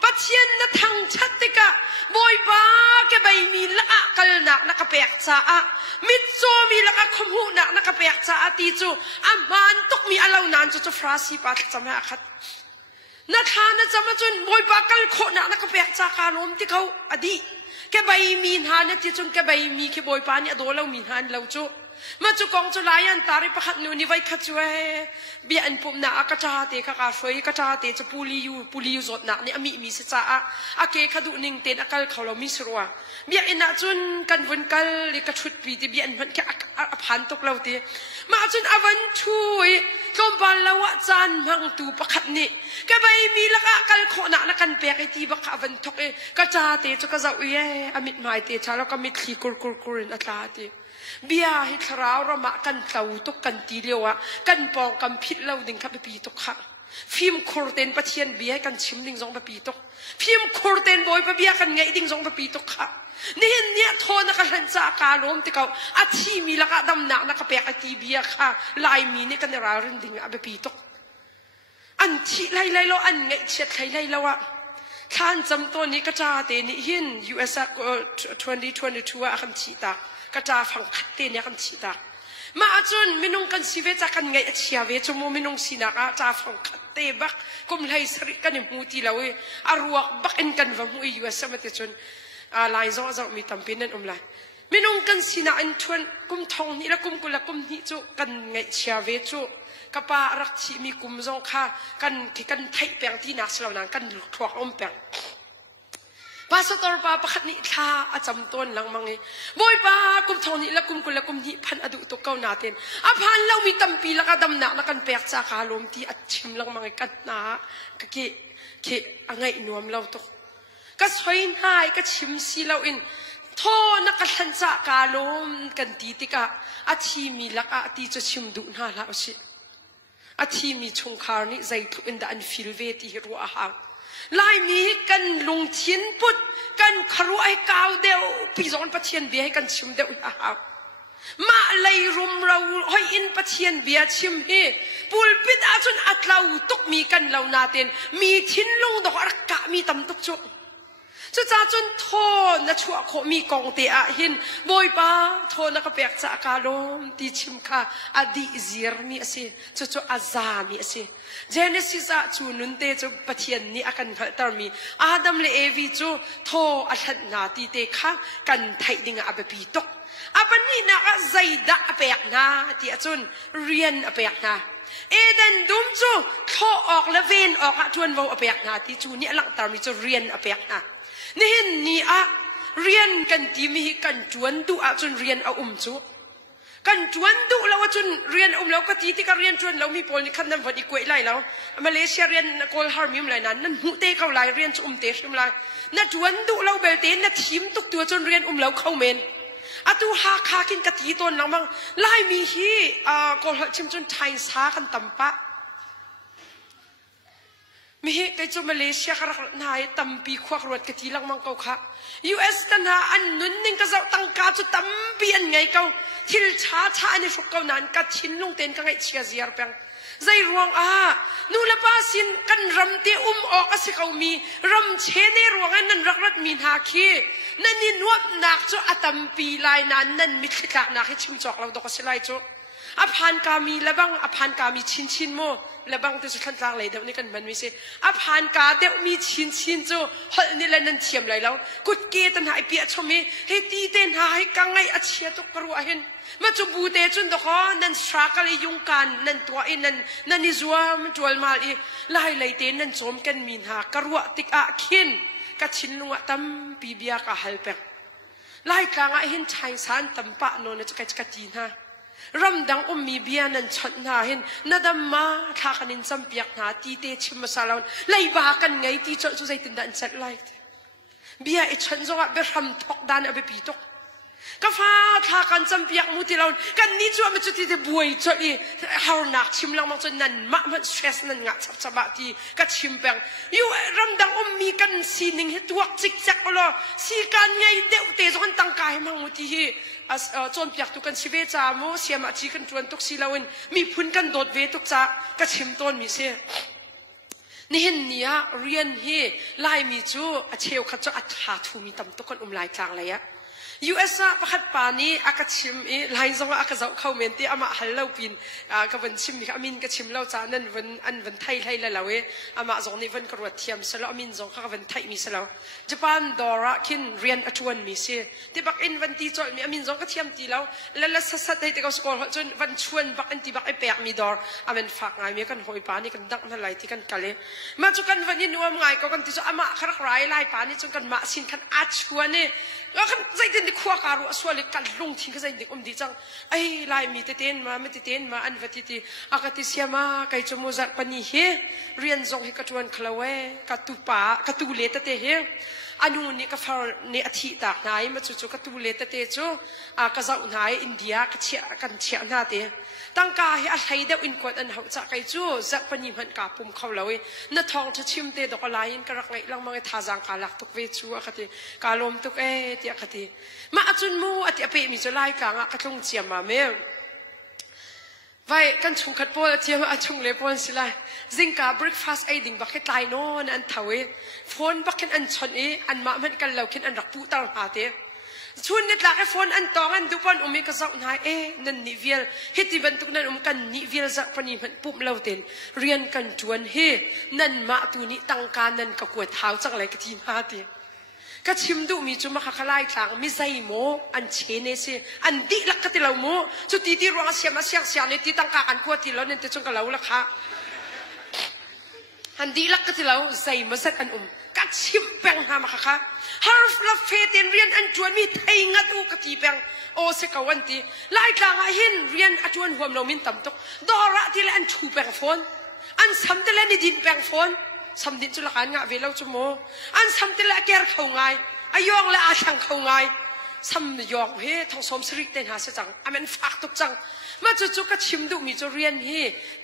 ประเทศนั้นทั้งชัดที่กันบอยบ้าแกใบมีละกันนักเปียกจ้ามิดจูมีละคมหูนักเปียกจ้าตีจูมันตกมีอะไรนั่นจูฟราสีปัดจำให้ขัดนัทานะจำมาจนบอยบ้ากันโคนักเปียกจ้าการลมที่เขาอดีแกใบมีหานะที่จนแกใบมีแกบอยบ้านเนี่ยโดนเรามีหานเราจูมาจุกองจุลายันตาริปขัดนูนิไว้ขัดช่วยเบียนปุ่มหน้ากระจาเตะข้าช่วยกระจาเตะจะปุลิยูจดหน้าเนี่ยมีสิจ้าเกขดุนิงเตนอากาศเขาเรามีสรัวเบียนน่ะจุนกันวันกัลลิกชุดปีที่เบียนมันแค่พันตกเราเตะมาจุนอวันช่วยกบาลละวะจานมังตูปขัดนี่แกไปมีละกัลขอหน้ากันเปียกไอทีบักอวันทกกระจาเตะจะกระจะอุ้ยอมิดหมายเตะชาแล้วก็มิดขี้กุลนัตลาเตะเบียร์ให้คราวเรามากันเต่าตุกกันตีเดียวอ่ะกันปองกันพิษเราดึงขับไปปีตุกค่ะฟิล์มโครเตนประเทียนเบียร์กันชิมดึงสองไปปีตุกฟิล์มโครเตนบอยไปเบียร์กันไงดึงสองไปปีตุกค่ะนี่เนี่ยโทนนักหันจากการล้มที่เขาอาชีมีละก็ดำหนักนักเปียกตีเบียร์ค่ะลายมีเนี่ยกันเราเรื่องดึงอ่ะไปปีตุกอันที่ไล่เราอันไงเช็ดไล่เราอ่ะท่านจำตัวนี้ก็จะเตนี่หิน US 2022อ่ะคันชีตากระจาฟังขัดเตียนกันชีตามาจนมินุงกันสิเวจากกันไงเชียเวจมูมินุงสินักจ้าฟังขัดเตบักกุมไลสริกันในมูตีเราอารวกบักอินกันว่ามูอยู่สมัยจนลายจ้ามีตั้มเป็นนั่นไลมินุงกันสินักอินทวนกุมทองนี่ละกุมกุละกุมนี่จูกันไงเชียเวจูกปารักชีมีกุมจงค่ะกันที่กันไทยแปลงที่นักสลานังกันถวกอมแปลงภาษาตอร์ปาประคัดนี่ท่าอาจำต้นหลังมังเงบอยปากุมทองนี่ละกุมกุละกุมนี่พันอดุตุกเก้านาเต็นพันเรามีตั้มปีละกันดำหนักละกันเปียกจากาลมที่อัดชิมหลังมังเงกันหนาเคอังไงนวมเราตุกก็สวยหายก็ชิมสีเราอินโทนักกันจากาลมกันตีติกะอาชีมีละกะตีจะชิมดุน่าละสิอาชีมีชงคาร์นี่ใจทุอินดาอันฟิลเวที่รัวหาลายมีกันลงเทียนพุทธกันครัวไอ้กาวเดียวปีจอนปะเทียนเบียให้กันชิมเดียวมาเลยรุมเราให้อินปะเทียนเบียชิมเฮปุลปิดอาจนอัดเราตุกมีกันเรานาเต็นมีทิ้นลงดอกรักกะมีตำตุกจุ จุจ้าจนโทนะชัวโคมีกองเตะหินบอยป้าโทนะก็เปียกจากการลมตีชิมค่ะอดีซีร์มีสิจุอาซามีสิเจเนซิสจูนุนเตจูปะเทียนนี่อากันพัตมีอาดัมเลเอวีจูโทอัลนาตีเตค่ะกันไทยดิ่งอาเบปีตกอาบันนี่นะก็ใจดะเปียกนาที่จุนเรียนเปียกนาเอเดนดุมจูโทออกละเวนออกจวนวาวเปียกนาที่จูนี่หลังตามีจูเรียนเปียกนานี่เห็นนี่เรียนกันที่มีกันจวนดูจนเรียนเอาจูกันจวนดูแล้วจนเรียนแล้วก็ที่ก็เรียนจวนเรามีโพลนี่คันนั้นพอดีกว่าไรแล้วมาเลเซียเรียนโกลฮาร์มิมไรนั้นนั่นหูเตะเขาไรเรียนเตะชิมไรนั่นจวนดูเราเบลเตนนั่นทีมตุกตัวจนเรียนแล้วเข้าเมนอะตูหาคากินกะทิต้นนังมังไล่มีฮีก็ชิมจนไทยสากันตั้มปะมีฮีไกจูมาเลเซียกระนายตั้มปีควักรวดกะทิลังมังเกาค่ะ US ตันหาอันนุนนิ่งก็จะตั้งกาจุตั้มปีอันไงเกาทิลช้าในฟุกเกานั้นกะทินลงเต็นก็ไงเชียเสียร์เปียงใจรวงนูละป้าสินกันรำเตอออกสิเขามีรำเชนรวงนั้นรักมีนาคีนั่นนี่นวดนักจูอัตมปีลายนั้นนั่นมิตรกักนักให้ชิมจอกเราดอกสิไลจูอภันกามีละบังอภันกามีชินโมละบังตัวสุดท้ายเลยเดี๋ยวนี้กันมันไม่ใช่อภันกาเดี๋ยวมีชินจูฮอลนี่แหละนั่นเทียมเลยแล้วกุดเกตันหายเปียชมีให้ตีเต้นหายกังไงอัจฉริยะตุกรัวเห็นมาจูบูเตจุนดอกนั่นสระกะเลยยุงกันนั่นตัวนั่นนิจวมจวลมาลีไล่เลยเต้นนั่นโจมกันมีหากรัวติกขินกัชินลุงตั้มปีเบียกะฮัลเปกไล่กลางเห็นชายสารตั้มปะโนนจะกัดจีนฮะรำดังมีเบียนันชัดนาเห็นนาดำมาท้ากันอินซัมเปียกนาตีเตชิมมาซาลอนไล่บากันไงตีจดใจตินดันเสร็จไล่เบียไอชันจงอะเบรำทอกดานเอาไปปีตกก็ฟ้าท้ากันซัมเปียกมุติเรากันนี้ชัวมันจุดที่จะบวยจุดอีฮาวนักชิมลังมันจนนั่นมันสเตรสนั่นงัดสับสับตีก็ชิมแปงอยู่รำดังมีกันสีหนึ่งให้ตัวจิกจักอะไรสีกันไงเดี๋ยวเตะจนตั้งกายมังมุติฮีจนเปียกตุกันชีเวจามเสียมาจีกันจวนตุกสีลาวินมีพุ่นกันโดดเวตุกจ้าก็ชิมต้นมีเสียนี่เห็นเนี่ยเรียนเฮไล่มีจูเชียวขัดจูอัฐาทูมีตำตุกันลายกลางเลยอะUS ประคัดปานี้อากาศชิมไลน์ส่งอากาศเข้าเมนที่อามาฮัลโลปินกับวันชิมอามินก็ชิมเล่าจานั่นวันไทยละเราอามาส่งนี่วันกรวดเทียมสละอามินส่งกับวันไทยมีสละญี่ปุ่นดอระคินเรียนอจวนมีเสียที่บักอินวันที่จอยมีอามินส่งก็เทียมตีแล้วแล้วสัตย์ให้ที่เขาสกอร์จนวันชวนบักอินที่บักไอเปียกมีดอร์อามันฝากไงมีกันหอยปานี่กันดักนั่นไหลที่กันกะเลยมาจุกันวันนี้นัวไงก็กันที่จอามาครักไรไล่ปานี่จนกันมาสินกันอาชวนนี่แล้วกันใจเด็กขั้วการุสวาลิกันลงทิ้งก็ใจเด็กดีจังไอ้ลายมีเต้นมาไม่เต้นมาอันวัติตีอากาศเสียมาไก่จมูกจัดปนีเฮเรียนจงให้กระชวนคลาเวกระตุปากระตุเลตเตเฮอันนู้นนี่ก็ฟาร์เนี่ยอาทิตย์ตากไหนมาจู่ๆกระตุเลตเตจู่กระเจ้าไหนอินเดียก็เชี่ยกันเชี่ยหน้าเตตั้งกายให้อะไรเดียวอินกวดอันเขาจะไก่จู่จักปนีมันกาปุ่มเขาเลยนั่นทองจะชิมเตดอกลายกระรักไงลังมังท่าจังกาลักตุกเวจู่อะคติกาลมตุกเตียคติมาจุนมูอติอเปมีจะไล่กลางกระทุ่งเจียมมาเมลไว้กันชงขัดปอเทียมชงเลปอนสิไลจิงกาบริกฟาสไอดิ่งบักเก็ตไลโนนอันทาวโฟนบักเก็ตอันชนอันมาเหมือนกันเราคิดอันรักปูตั้งหาเตชวนนี่หลักไอโฟนอันตองอันดูปอนมีกระสับนายนั่นนิเวลฮิติบันทุกนั้นกันนิเวลจักปนีมันปุ่มเราเต็นเรียนกันชวนนั่นมาตัวนี้ตั้งการนั่นกะกวดเท้าจังไรกะทีมหาเตก็ชิมดูมีจุมาขลายทางมิใจโมอันเชนเนเซอันดีลักกติเราโมจุดที่รัวเสียมาเสียงเสียงในที่ตั้งการอันขวดที่เราเนี่ยจะจงกับเราละค่ะอันดีลักกติเราใจมาสักอันก็ชิมแปงหามาค่ะฮาร์ฟลาเฟตินเรียนอันจวนมีไทยงัดอุกติแปงโอเสกวันที่ไล่กลางหินเรียนอันจวนหัวเรามินต่ำตกดอระที่ละอันชูแปงโฟนอันซ้ำที่ละนี่ดินแปงโฟนสำดินจุลกันงะเวลาจุโมอันสำติละแกร์เขาไงอายองละอาชังเขาไงสำยองเฮทองสมสริกเต็นหาเสจังอเมนฝากตุกจังมาจู่ๆก็ชิมดูมีจุเรียนเฮ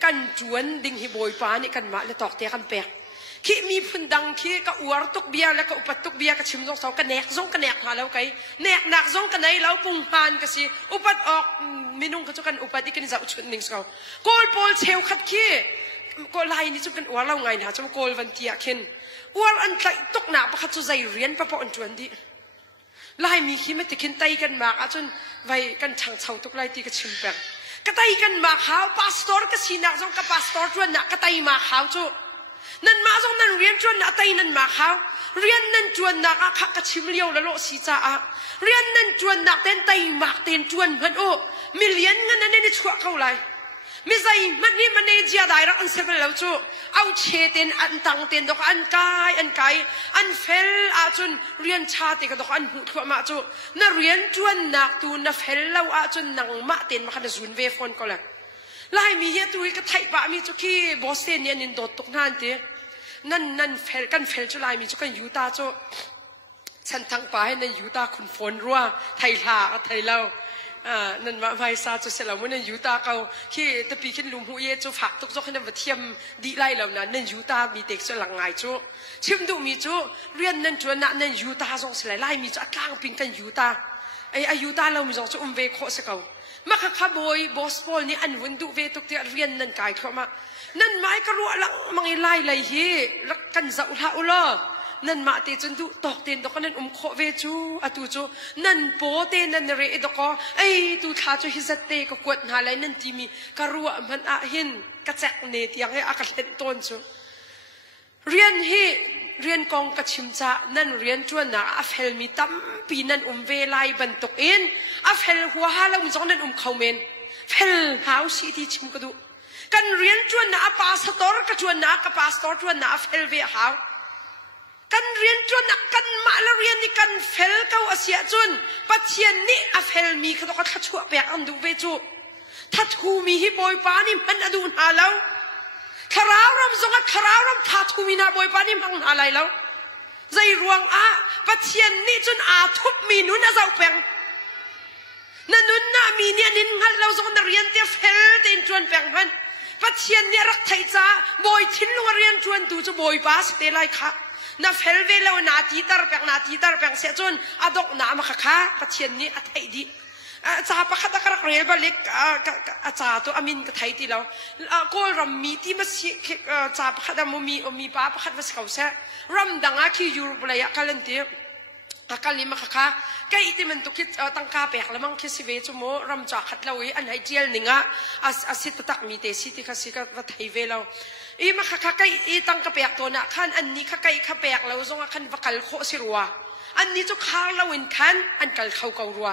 กันจวนดิ่งฮิบอยปานี่กันมาและตอกเตะกันแปกขี้มีพุ่นดังขี้ก็อวดตุกเบียแล้วก็อุปตุกเบียก็ชิมซองสาวกันแนกซองกันแนกหาแล้วไงแนกหนักซองกันไหนแล้วปุงพานก็สิอุปัดออกมินุ่งก็จะกันอุปัดที่กันจะอุดหนึ่งสาวโกลโพลเชลขัดขี้ ก็ไล่นี่จุกันว่าเราไงนะจุกอลวันเตียเข็นว่าอันไกลตกหนาปะคัดจุใจเรียนปะปอนจวนดีไล่มีขี้ไม่ติดขึ้นไตกันมากจนไว้กันช่างเช่าตุกไล่ตีกันชิมแปงกระไตกันมากเขาพาสตอร์ก็สีนักจงกับพาสตอร์จวนนักกระไตมากเขาจุนั่นมาจงนั่นเรียนจวนนักไตนั่นมากเขาเรียนนั่นจวนนักขักกระชิมเลี้ยวแล้วโลสีจ้าเรียนนั่นจวนนักเต้นไตมากเต้นจวนพันโอมิเลียนเงินนั่นนี่ชั่วเขาไรมิใจมันนี่มันเนจียได้รักอันเซเบลแล้วจูเอาเชเต็นอันตังเต็นดอกอันกายอันเฟลอาจุนเรียนชาติกับดอกอันหูทั่วมาจูน่าเรียนจวนนักตูน่าเฟลแล้วอาจุนนังมาเต็นมาขันซุนเวฟอนก็เลยไล่มีเฮตุยก็ไทยปะมีจูขี้บอสเซนเนี่ยนินโดดตกนั่นเตนั่นเฟลกันเฟลจูไล่มีจูกันยูตาจูฉันทั้งไปนั่นยูตาคุณฝนรัวไทยลาไทยเล่านั่นมาไว้ซาจุเสร็จแล้วมันนั่นยูตาเขาที่ตะปีขึ้นลุมหูเย่จูฝักตุกจกขึ้นมาเทียมดีไล่เหล่านั้นนั่นยูตามีเด็กส่วนหลังไงจูชิมดูมีจูเรียนนั่นจวนนั่นยูตาส่งสลายไล่มีจูกลางปิงกันยูตาไอยูตาเรามีส่งจูเวโคสเขามาข้าขบอยบอสบอลนี่อันวันดูเวตุกเตียเรียนนั่นไก่เข้ามานั่นไม้กระรัวหลังมังไล่เลยเฮรักกันเจ้าท่าอุลานั่นมาเตจนดูตอกเต็นดอกนั่นโคเวจูอตูจูนั่นโปเตนั่นเรดอกไอตูท้าจูฮิสเตก็กวดหาไรนั่นทีมีกระรัวมันอาหินกระแจกเนตียงให้อากาศเต็นต้นจูเรียนฮีเรียนกองกระชิมจ่านั่นเรียนจวนนะอาเฟลมีตั้มปีนั่นเวไลบันตกเอ็นอาเฟลหัวฮาแล้วมีจงนั่นเขาเมนเฟลหาวสีที่ชิมกระดูกันเรียนจวนนะปาสตอร์กจวนนะกับปาสตอร์จวนนะเฟลเวหาวกันเรียนจวนนักกันมาแล้วเรียนนี่กันเฟลเก้าอาเซียจวนปัจเจียนนี่อาเฟลมีเขาต้องทัดชั่วแปลกอันดูเวจูทัดทูมีฮิบอยปานี่มันอดูนหาแล้วคาราวรำทรงคาราวรำทัดทูมีนาบอยปานี่มันอะไรแล้วใจรวงอาปัจเจียนนี่จนอาทุบมีนุนอาเจ้าแปงนั่นนุนน่ามีเนี่ยนินหันเราทรงเรียนเตี้ยเฟลเต็นจวนแปงพันปัจเจียนเนี่ยรักไทยจ้าบอยทิ้งลงเรียนจวนตูจะบอยปาสเตไลค่ะน่าเฟลเวลวนาทีตาร์แปงเสียจนอดอกน้ำมาค่ะปัจเจียนนี้อัฐไอดีจ่าปะขัดกระเรียบเล็กจ่าตัวอามินกับไทยที่เราก็รำมีที่มาสิจ่าปะขัดมีป้าปะขัดวัสเขาเสียรำดังอาคิยูรุปเลยกันเลยทีกันลิมาค่ะแกอีที่มันตุกิตั้งกาเปกแล้วมั้งคิดสิเวจโมรำจ่าขัดเราอันให้เจียลหนึ่งอาสิตตักมีเตสิที่เขาสิกับวัดไทยเวลาอีมาค่ะใกล้อีตั้งกระเปกตัวน่ะขันอันนี้ค่ะใกล้กระเปกเราส่งขันวักลโคสิรัวอันนี้จุกข้างเราอินขันอันกัลเขาเการัว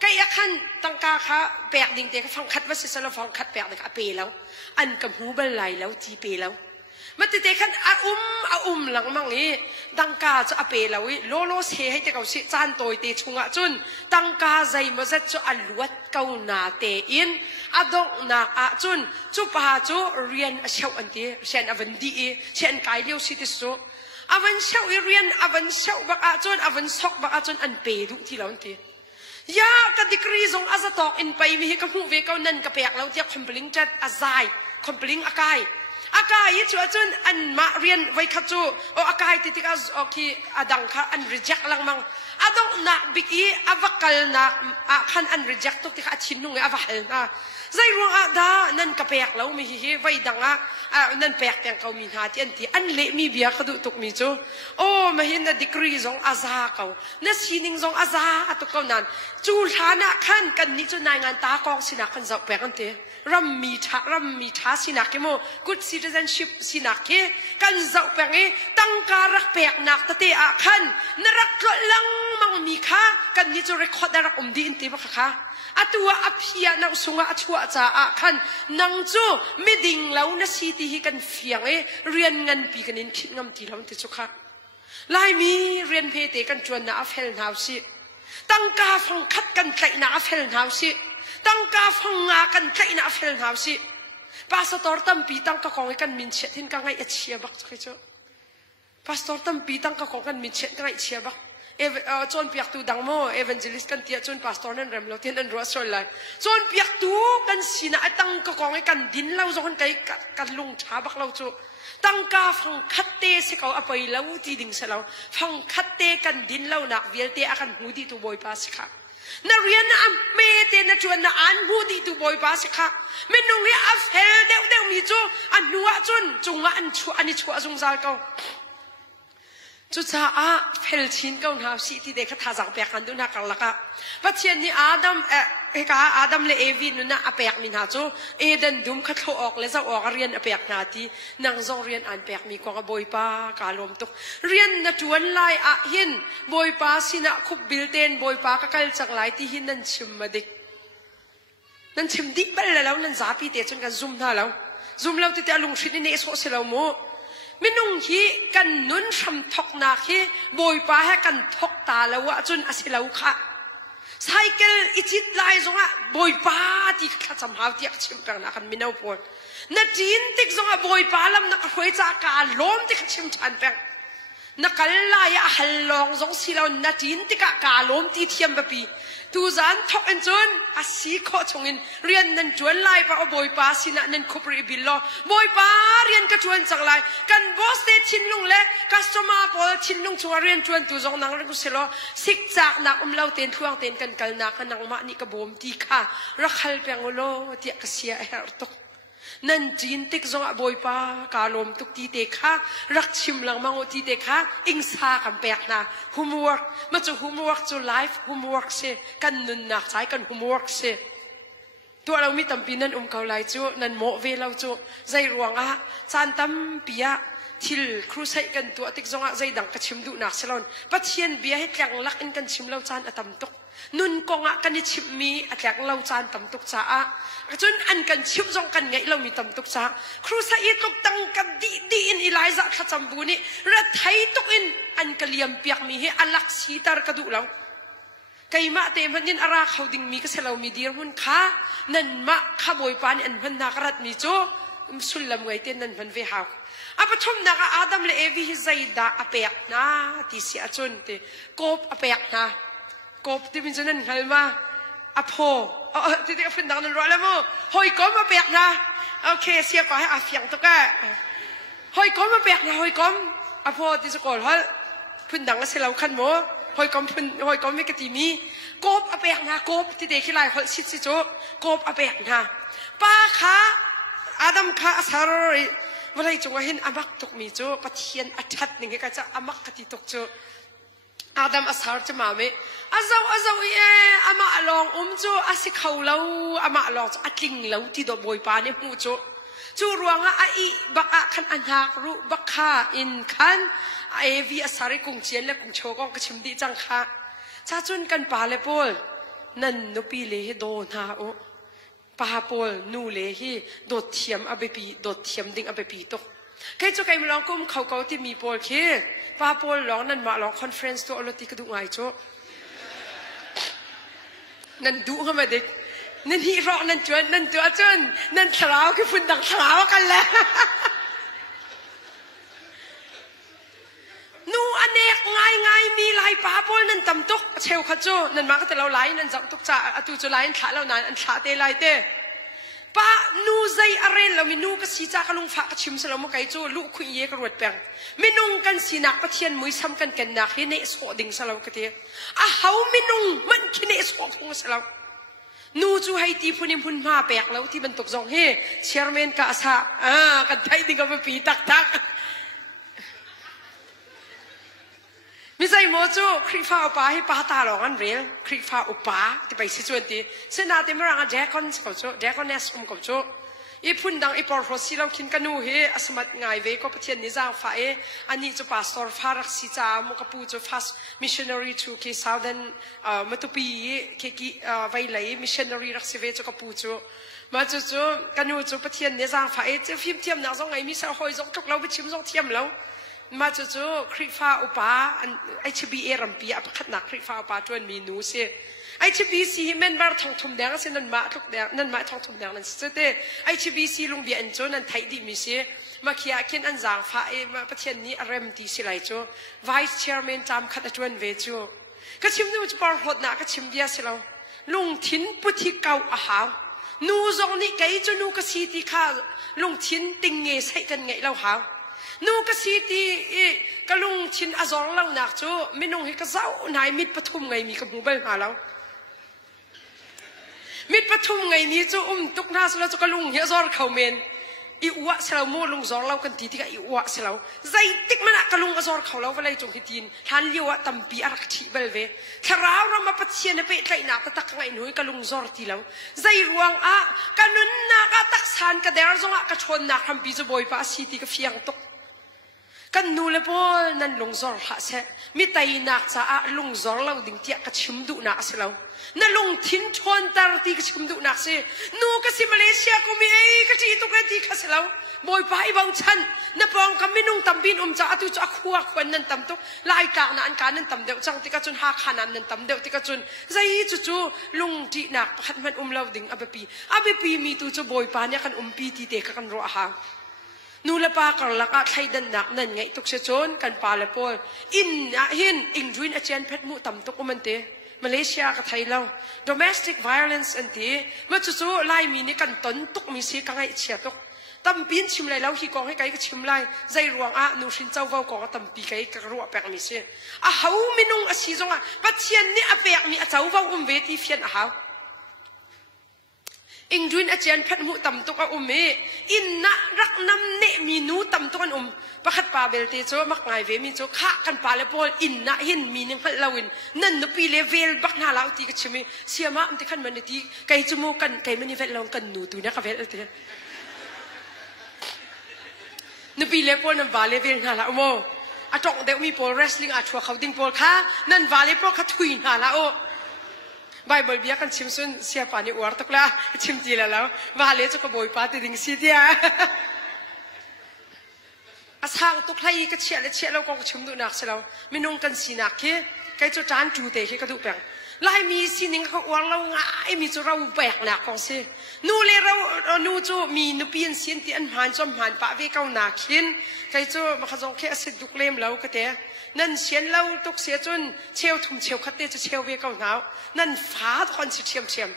ใกล้ขันตั้งกาค่ะเปกดิ่งเด็กฟังขัดว่าสิสารฟังขัดเปกเด็กอเปแล้วอันกับหูบันไหลแล้วจีเปแล้วมาติดขันอุ้มหลังมังอีตั้งกาจะอเปแล้วโลเสให้แต่เขาสิจานตัวเตชุงะจุนตั้งกาใจมาจะจะอลวดเกาหนาเตอินอดงนาจุนจุปาจุเรียนเช้าอันเดียเช่นอวันดีเช่นกายเลี้ยวสิติสุอวันเช้าเรียนอวันเช้าบักจุนอวันสกบักจุนอันเปดุที่เราอันเดียยากัดิกรีซงอาซาตอกอินไปมีให้กับหูเวก้านั่นกับเปียกเราเดียคอมพลิงจัดอาไซคอมพลิงอากายยิ่งชัวร์จนอันมาเรียนไว้ขัดจูโออากายติดกับโอเคอดังค่ะอัน reject ลังมังอดงนักบิกีอวักลนักขันอัน reject ตุกที่ขัดชินนุ่งอวักลนะใจรวงดานั่นกับเปียกเรามีให้ไว้ดังนั่นเปียกแต่งเขามีหาที่อันเละมีเบียกระดูตุกมีจูโอ้มาเห็นนะดีกรีซงอาซาเขานั่นซีนิงซงอาซาตุกเขานั้นจูฐานะขันกันนี่จูนายงานตากองสินักขันจะเปียกันเตรำมีท้าสินักเกโม good citizenship สินักเกกันจะเปียงตั้งการักเปียกนักตะเตะขันนรักก็ลังมังมีค่ะกันนี่จูเรคคอร์ดรักดีอินเตบค่ะอัตัวอภิยานักสุงอัชัวจ่าขันนังจูไม่ดิ่งแล้วนะสิที่ให้กันเฟียงเรียนเงินปีกันนินคิดงำตีเราติดจุค่ะไล่มีเรียนเพเตกันจวนนะอัฟเฮลนาวสิตั้งกาฟังคัดกันไกลนะอัฟเฮลนาวสิตั้งกาฟังงากันไกลนะอัฟเฮลนาวสิพาสตอร์ตั้มปีตั้งกะกองกันมินเชตินกังไงเชียบักจุกพาสตอร์ตั้มปีตั้งกะกองกันมินเชตินกังไงเชียบักจนเปียกตูดังโมเอเวนเจลิสกันเตียจนพาสตอร์นั่นเริ่มเราเทียนนั่นรัวสวยเลยจนเปียกตูกันสินะตั้งกะกองกันดินเราจนกันลุงช้าบักเราจูตั้งกาฟังคัดเตะสิเขาอภัยแล้วที่ดิ่งเสเราฟังคัดเตะกันดินเราหนักเวียเตะกันหูดีตัวบอยพาสค่ะนักเรียนนะเมเตนะ จวนนะอันหูดีตูบอยป้าสิค่ะเมนุ่งเฮอัฟเฮลเดวมีจูอันนัวจุนจุงอันชัวอันนี้ชัวจุงซาลเขาจุดจ้าเฟลชินก็น่าสิที่เด็กท่าจังเปียกันดูนักลักะปัจจัยนี้อาดัมอาดัมเลเอวินุนะอเปียกมินหาจูเอเดนดุมขัดเขาออกเลยจะออกเรียนอเปียกนาทีนังจงเรียนอันเปียกมีกว่าบอยป้ากาลมตุกเรียนนัดวันไลหินบอยป้าสินะคุบบิลเตนบอยป้าก็กัลจักไลที่หินนั่นชิมมาดิกนั่นชิมดิกไปแล้วนั่นซาปีเตจนกันซุ่มท่าแล้วซุ่มแล้วที่แต่ลุงชิดนี่เนสโอเซลโมมินุ่งฮีกันนุนชำทกนาฮีบอยป้าให้กันทกตาแล้วว่าจนอาศิลาวค่ะไซเคิลอิจิตไลซงะบอยป้าที่ข้าจำหาที่ชิมกันนะกันมินาปวดนัดจีนติกซงะบอยป้าลำนักหวยจากการล้มที่ข้าชิมชันแปงนักลายฮัลลองซงสิลานัดจีนที่ข้าการล้มที่เทียมแบบปีตูจันทกเอ็นจนอาศิโคชงอินเรียนนันจวนไล่ป้าบอยป้าสินะนันคุปรีบิลล์บอยป้าเรียนกระจวนจากไล่กันบอสเตชินลุงเล่คัสตอมาพอชินลุงชัวเรียนจวนตูจงนังเรื่องกุศลสิกจากนักเล่าเต็นท่วงเต็นกันกันนักนังมานี่กระบอมตีค่ะรักฮัลเปียงโลเตียกเสียเฮอร์ตกนั่นจีนติกจงบอยป้ากาลมตุกตีเตค่ะรักชิมหลังมังโอตีเตค่ะอิงซากันเปียกนะโฮมเวิร์กมาจูโฮมเวิร์กจูไลฟ์โฮมเวิร์กเสกันนุนนักใช้กันโฮมเวิร์กเสตัวเรามีตั้มปีนั้นเขาไล่จูนั่นโมเวลเราจูใจรวงจานตั้มปียทิลครูใช้กันตัวติกจงใจดังกระชิมดูนักสลอนปัจเจียนเบียให้แข็งลักอินกันชิมเราจานตั้มตุกนุนกงกันนิชิมมีแข็งเราจานตั้มตุกจ้าจนอันกันชิบจงกันไงเรามีตั้มตุกจ้าครูใช้ตุกตั้งกันดีอินอีไลซ์ขัดจำบุนี่รัดไทยตุกอินอันกเลียมเปียกมีให้อัลลักสีตารกระดูเราไก่มาเต็มพันนินอาราเขาดิ่งมีก็เสลามีดีรุ่นข้านั่นมะขบอยปานอันพันนักรัฐมีโจสุลลำไงเต้นนั่นพันเวหาวอาปทุมนักอาดัมเลเอวิฮิใจดาอเปียกนะที่เสียจนเตกบอเปียกนะกบที่เป็นจนนั่นเหรอมาอโพที่ที่พันดังนั่นร้อยแล้วมั้งหอยกบอเปียกนะโอเคเสียไปให้อาฟียงตุกะหอยกบอเปียกนะหอยกบอโพที่สกอลฮะพันดังก็เสลาขันโมหอยกบพันหอยกบไม่กติมีกบอเปียกนะกบที่เด็กขี้ลายหอยชิดชิโจกบอเปียกนะป้าขาอาดัมขาสารวันไรจงเห็นอามักตกมีโจปะเทียนอัดหนึ่งก็จะอามักกติตกโจอาดัมอาสารจะมาไหมอาเจ้าอามาลองโจอาสิเขาเล่าอามาลองอัดลิงเล่าที่ดอกบอยปาเนี่ยมูโจจูรวงอีบักขันอันหักรู้บักข้าอินขันเอวีอาสาริกุงเชียนและกุงโชกองกระชิมดีจังค่ะชาจุนกันป่าเลยปอลนั่นนุปีเลยโดนหาโอป้าปอลนูเลฮีโดดเทียมอเบปีโดดเทียมดิ่งอเบปีตกใครจะใครมาลองกุมเขาที่มีปอลเคป้าปอลลองนั่นมาลองคอนเฟรนซ์ตัวอลติกระดูกไงโจนั่นดูเข้ามาเด็กนั่นฮีโร่นั่นจวนนั่นตัวจนนั่นสาวคือฝุ่นดังสาวกันแล้วนูอันเอกง่ายมีลายป้าปอลนั่นตำตุกเชลขจูนั่นมาก็แต่เราไล่นั่นจับตุกจ่าตูจะไล่ขาเรานานอันขาเตะไล่เตะป้านูใจอะไรเรามีนูก็สีจากลุงฝากชิมสลามไก่จูลูกคุยเยกรวดแปงไม่นุ่งกันสีนักปะเทียนมือซ้ำกันนักเฮเนสโอดิ่งสลามกันเตะเขาไม่นุ่งมันคิเนสโอคงสลามนูจูให้ตีพุนิมพุนมาแปกแล้วที่มันตกจองเฮเชอร์แมนกาซากันไทยดิ่งกับปีตักมิใช่โมจูคริฟ้าอุปาให้ป้าตาหลงอันเรียลคริฟ้าอุปาที่ไปสิจวนตีเส้นนาเต็มร่างแจคอนกับโจแจคอนเนสกับโจอีพุ่นดังอีปอร์โรซีเราคินกันนูเฮอสมัติไงเวก็ประเทศนิจาฟ้าอันนี้จะพาสตอร์ฟารักซิจามุกปูจะฟาสมิชชันนารีทูเคซาวเดนมาตุปีเคกีไวไลมิชชันนารีรักซิเวจะกับปูจูมาจูกันนูจะประเทศนิจาฟ้าจะฟิล์มเทียมหนักสองไงมิสาหอยสองทุกเราไปชิมสองเทียมแล้วมาจู่คริฟ้าอุปาไอชีบีเอรัมปีอับขัดหนักคริฟ้าอุปาจวนมีนูเสียไอชีบีซีเมนบาร์ทองทุ่มแดงเส้นนันมาทุกแดงนันมาทองทุ่มแดงนั่นสุดเตไอชีบีซีลุงเบียนโจนันไทยดีมีเสียมาเขียนเขียนอันจางฟ้ามาประเทศนี้อารมณ์ดีสิไลโจ Vice Chairman จำขัดจวนเวจูก็ชิมนูจะปอร์หดหนักก็ชิมเบียสิเราลุงทิ้นพุทธิเก่าอาหาวนูจงนี่ไกจูนูก็สีที่ข้าลุงทิ้นติงเงใส่กันไงเราหาวนูก็สีที่กะลุงชินอจองเล่าหนักจูไม่นุ่งให้กระเจ้านายมิดปทุมไงมีกับหูเบลหาเราไม่ ทุ่มไงนี้จูตุกนาสเราจะกลุงเฮียซอร์เขาเมนอีอวะเสลาโมลุงซอร์เรากันทีที่กับอีอวะเสลาใจติ๊กมันอะกลุงซอร์เขาเราเวลาจงคิดยินทันเลี้ยวตั้มปีอารักชีเบลเวถ้าเรามาปัจเจียนไปไกลหนักตักไงหนุ่ยกลุงซอร์ทีเราใจรวงอะกันนุนนักตักสานกันเดรจงอะกชนนักทำปีจะบ่อยป้าสีที่กับเฟียงตกกันนูเลปอนั่นลุงซอร์หาเสมิตรนักจะอะลุงซอร์เราดิ่งเตียกับชิมดุนักเสลานั่นลุงทิ้งชนตาตีกับชิมดุนักเสนูกับสิมาเลเซียกูมีกับที่ตุกตีกับเสลาบ่อยไปบางชั้นนับปองคำไม่นุ่งตำบินจะตุจะขวควันนั่นตำตุกลายกานันการนั่นตำเดียวจังติกาจุนหาขานันนั่นตำเดียวติกาจุนใจจู่ลุงจีนักขัดมันเราดิ่งอับปีมีตุจะบ่อยไปเนี่ยกันปีที่เด็กกันรัวหางนูละปากลักไทยดันนักนั่นไงตุกเชจนกันปาละปอลอินหินอิงดุนอาจารย์เพชรมุตำตุกมันเตมาเลเซียกับไทยเรา domestic violence อันที่เมื่อจู่ๆไล่มีนี่กันต้นตุกมีสีกังไงเฉียตุกตั้มปีนชิมไรแล้วฮีกองให้ไกก็ชิมไรใจรวงนูชินเจ้าเฝ้ากองตั้มปีไกก็รัวแปลงมีเสียเขาไม่นุ่งสีจงปัจเจียนนี่แปลงมีเจ้าเฝ้าเวทีเฟียนเขาอิงดุนอาจารย์พัดมุตำตุกเมอินนัรักน้ำเนมีนูตำตุกันประคัดปาเบลเตโจมักไงเวมีโจข้ากันปาเลปอลอินนัหินมีนึงพัดลาวินนั่นนุปีเลเวลบักนาลาวตีกันชิมิเสียมาอันที่ขันมันตีไก่จมูกกันไก่มันนี่เวลลองกันนูตัวนักเวลเตนุปีเลปอลนั่นวาเลเวลนาลาวโมอะจงเดี๋ยวมีปอลเรสลิงอะชัวเขาดิ้งปอลข้านั่นวาเลปอลข้าทุยนาลาวไบเบิลเบียกันชิมซุนเสียปานิอวร์ตกละชิมจีแล้วว่าเลจะกบอยปาติดิงซีเดียอาสางตุกไล่ก็เชี่ยเลยเชี่ยเราก็ชิมดูนักเสียแล้วไม่นุ่งกันสีนักแค่ใครจะจานจูเตะแค่กระดูกแปงไล่มีสีนึงเขาอวร์เราง่ายมีจะเราแบกหนักของเสียนู่เลยเรานู่จะมีนุปีนเสียนที่อันหันจอมหันปะเวก้าวหนักขึ้นใครจะมาขจงแค่สิดุกเล่มแล้วก็เตะนั่นเสียนเราตุกเสียจนเชี่ยวทุ่มเชี่ยวคัดเตจะเชี่ยวเวก้าวหนาวนั่นฟ้าทอนสิเชี่ยม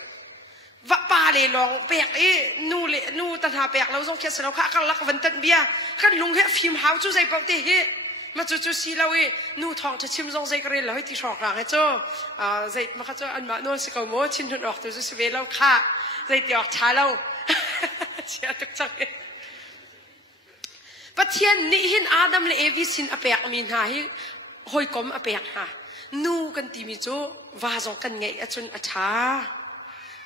ว่าปลาเลยลองแปลกนู่ตันหาแปลกเราต้องแค่สนองข้ากันลักวันตันเบียกันลุงแค่ฟิล์มหาวจู่ใจเปล่าเตะมาจู่สีเรานู่ทองจะชิมซองใจกระเรนเราให้ที่ชอกหลังให้จ้ใจมาข้าจ้อันมาโน่นสิกเอาโม่ชินทุนออกตัวจู่สิเวเราข้าใจเตียวช้าเราเชียตุกจังปัจเจียนนี่หินอาดัมเลวิสินอเปียกมีนาให้หอยกลมอเปียกฮะนูกันตีมิจูวาจงกันไงจนอาชา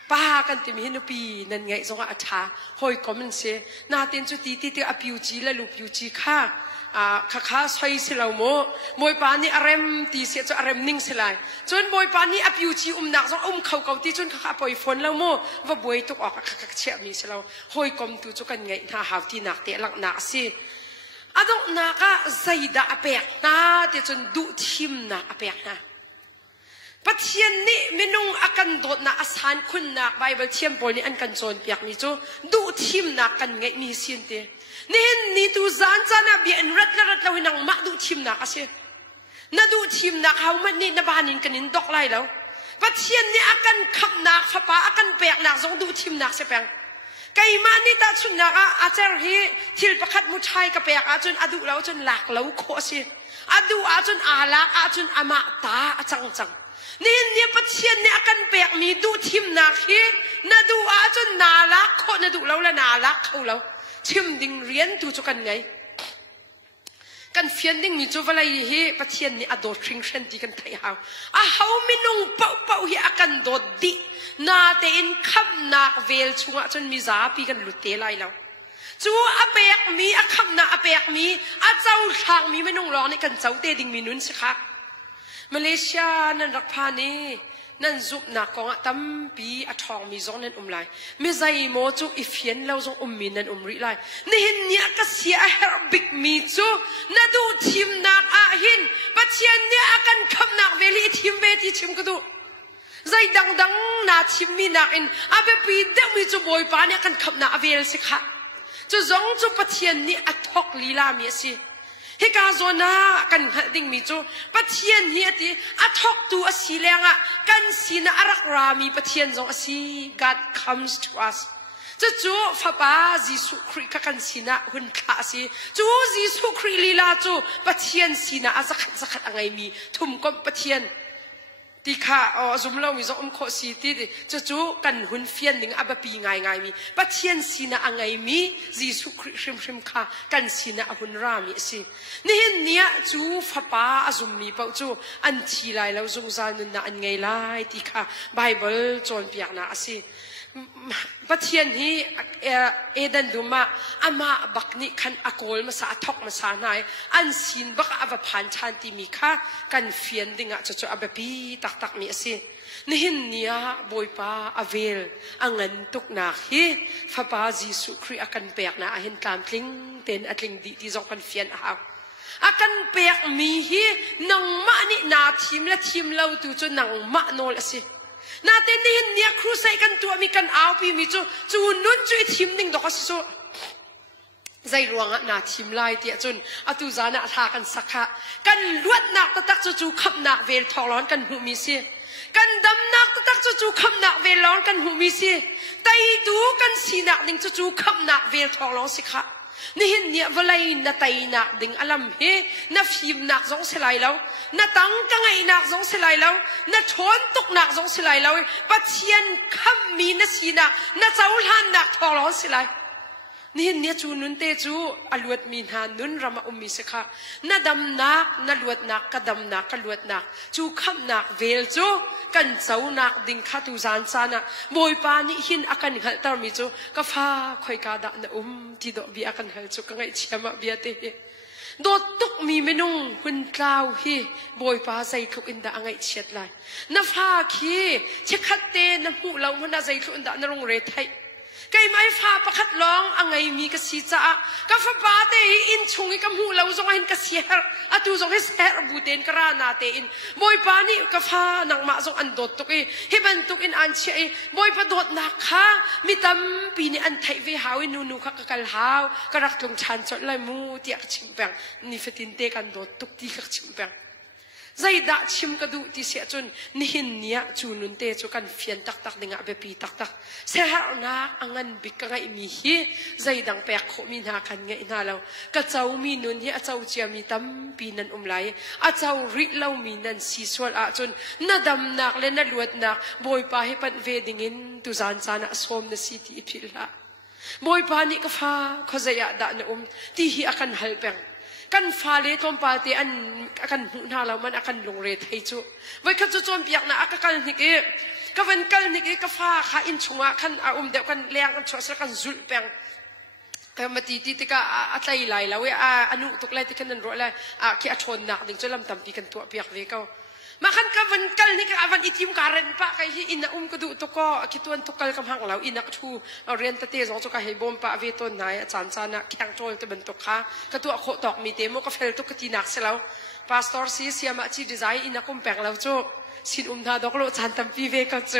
ป้ากันตีมิหินปีนั่นไงจงอาชาหอยกลมมันเสียนาเต็นจุตีตีอภิวจีและลูกภิวจีข้าข้าใช้สิเราโมวยปานี่อารมตีเสียจนอารมนิ่งสิไลจนมวยปานี่อภิวจีหนักจงเขาตีจนข้าปล่อยฝนเราโมว่าบวยตุกออกข้าเชี่ยมีสิเราหอยกลมตัวจุกันไงถ้าหาวที่หนักเตะหลังหนักสิอะดอกนักใจด่าอเปียกนะเดี๋ยวจนดูทิมนะอเปียกนะปัจเจียนนี่ไม่นุ่งอากันโดดนะอาสานคุณนักไบเบิลเทียมบอลนี่อันกันโจนเปียกนี่จูดูทิมนักกันไงมีเสียนเตนี่ตูจานนะเบียนรัดเราให้นังมาดูทิมนักเสียน่าดูทิมนักเขามันนี่นบ้านินกันนินดอกไล่แล้วปัจเจียนนี่อากันขับนักฟ้าอากันเปียกนักจงดูทิมนักเสียเปียงไก่มานี่ตาชุนนักอาจารย์ที่ทิลประคัดมุชัยกับเปียกอาจนอดูเราจนหลักเราโคสิอดูอาจนอาลักอาจนอามาตาจังนี่ปัจเจียนเนี่ยกันเปียกมีดูทิมนักที่น่าดูอาจนนาลักโคน่าดูเราและนาลักเขาเราทิมดิ่งเรียนดูจุกันไงกันเฟียนดิ่งมีจูวอะไรเฮปัจเจียนนี่อโดดชิงเชนดีกันไทยเขาไม่นุ่งเป่าเฮอากันโดดดินาเต็นคำนักเวลชงจนมีซาปีกันหลุดเตะไล่แล้วจูอเปียกมีคำนักอเปียกมีเจ้าทางมีไม่นุ่งร้องในกันเจ้าเตะดิ่งมีนุนสิคะมาเลเซียนั่นรักพานีนั่นจุบนักกองตั้มปีทองมีจงนั่นไลไม่ใจโมจูอีเฟียนเราจงมีนั่นริไลนี่หินเนี่ยก็เสียเฮร์บิกมีจูน่าดูทีมนักหินปัจเจียนเนี่ยกันคำนักเวลีทีมเวทีทีมก็ดูใจดังนาทีมมีนักอินอาเบปีเด็กมีจูบอยปาเนี่ยกันคำนักเวลสิคะจูจงจูปัจเจียนนี่ทอกลีลามีสิเฮกาโซนากันดิ่งมีจูปัจเจียนเฮียที่ทอกตัวสีแรงกันสีน่ารักรามีปัจเจียนจงสี God comes to us จูฟ้าป้าจิสุคริกันสีน่าหุ่นขาสีจิสุคริลีลาปัจเจียนสีน่าสักอะไรมีทุ่มก็ปัจเจียน ตีข้าจุ่มเรามีจอมโคสีตีจู่กันหุ่นเฟียนหนึ่งอับปีง่ายมีปัจเจียนสีน่ะอังไงมีจีสุคริมข้ากันสีน่ะหุ่นรามีสินี่เนี้ยจู่ฟ้าป้าจุ่มมีเปล่าจู่อันทีไรเราจงจานุนน่ะอันไงไล่ตีข้าไบเบิลจนเปียกน่ะสิปัจเจียนนี้ดันดูมาอามาบักนี่ขันอโกลมาสาทอกมาสาไนอันสินบักอับพันชันตีมีข้ากันเฟียนดิ่งจู่อับปีตักมีสินี่เนี้ยบอยป้าอเวลอังเงินตุกนักฮีฟ้าป้าจีสุครีอากันเปียกน่ะเห็นตามทิ้งเต็นอัดลิงดีที่จงกันเฟียนอากันเปียกมีฮีนังมะนี่นาทีมและทีมเราดูจนนังมะโนลสินาเตนี่เนี่ยครูใส่กันตัวมีกันเอาปีมีจู่นุ่นจู่ทีมหนึ่งดอกสิใจรวงอ่ะนาทีมไล่เตี้ยจนอตุจานะทากันสักขะกันลวดนักตักจู่ขับนักเวลทองร้อนกันหูมีเสียกันดำนักตักจู่ขับนักเวลร้อนกันหูมีเสียไตดูกันสีนักหนึ่งจู่ขับนักเวลทองร้อนสิคะนี่เนี่ยเวลาหน้าไตนักดึงอารมณ์เฮน้าฟิมนักสงสัยแล้วน้าตังกังไงนักสงสัยแล้วน้าชนตกนักสงสัยแล้วปัจเจียนคำมีน้าสีนักน้าเจ้าหลานนักทองร้อนสิไรนี่เนี่ยจูนุนเตจูอลวดมีนานุนรำมีสิคะน้าดำนักน้าลวดนักกระดำนักกระลวดนักจูคำนักเวลจูกันเจ้านักดึงขัดตุจานซานะบอยปานี่หินอากันหัลตามีจูกฟ้าคอยกาดะนะที่ดอกบีอากันหัลจูกังไอเชียมาบีอาเตะโดดตุกมีเมนุ่งหุ่นกล่าวฮีบอยปาใจทุกอินดาอังไอเชียดไลน้าฟ้าคีเช็คขัดเตน้ำหูเรามันน่าใจทุกอินดานรงเรทไทยไก่ไม้ฟ้าประคัดร้องอังไงมีกษีจ้ากาฟ้าบาเตอินชงอีกำหูเราจงให้กษีฮร์อะตูจงให้เสร์บูเตนกรานาเตอินบอยปานี่กาฟ้านังมาจงอันโดดตุกีฮิบันตุกินอันเชยบอยปาโดดนักข้ามีตั้มปีนี้อันไทยวิหาวินูข้ากะลหาวกระรักลงชันจดลายมูเตียกชิมแปงนี่เฟตินเตกันโดดตุกตีกักชิมแปงใจด่าชิมกระดูที่เสียจนนี่หินเนี้ยจูนุนเตจูกันเฟียนตักดึงอาเบปีตักเสียหน้าอังเงินบิกไงมีฮีใจดังแปกโคมีนากันไงน่าเรากระเจ้ามีนุนเฮียเจ้าเจียมีตั้มปีนันไหลอาเจ้าริเล่ามีนันสีสวลอาจนน่าดำนักและน่าลวดนักบอยปาให้ปันเวดิงินตุจานจานะสวมนาสีที่พิลาบอยปานี่ก็ฟ้าเขาจะอยากด่านะที่ฮีอากันฮัลเปงกันฟ้าเลทอมปาเตอันกันหูนาเรามันอากันลงเรทให้จูไว้ขัดจวนเปียกนะอากันนิกเอก็เป็นกันนิกเอก็ฟ้าข้าอินชงะขันเดี๋ยวกันเลี้ยงกันชัวร์กันจุลเปียงก็มาตีติกาอัตไลไลแล้วอนุตุกไลติกันนั่นรู้เลยขี้ชนหนักดึงจนลำตำปีกันตัวเปียกเลยก็มาขันก็เป็นกันนิกวันอิทิมการเรนปะใครที่อินะก็ดูตุกก็คิดตัวตุกกันกำหังเราอินักทูเรียนตะเตจงตุกให้บอมปะเวทนนายอาจารย์จานะแข่งโจลตะเป็นตุกข้าก็ตัวโคตอกมีเตมก็เฟลตุกตีนักเสแล้วพาสตอร์ซีเสียมาชีดีไซน์อินักแปลงเราโจสินนาดอกโลจานตำปีเวก็โจ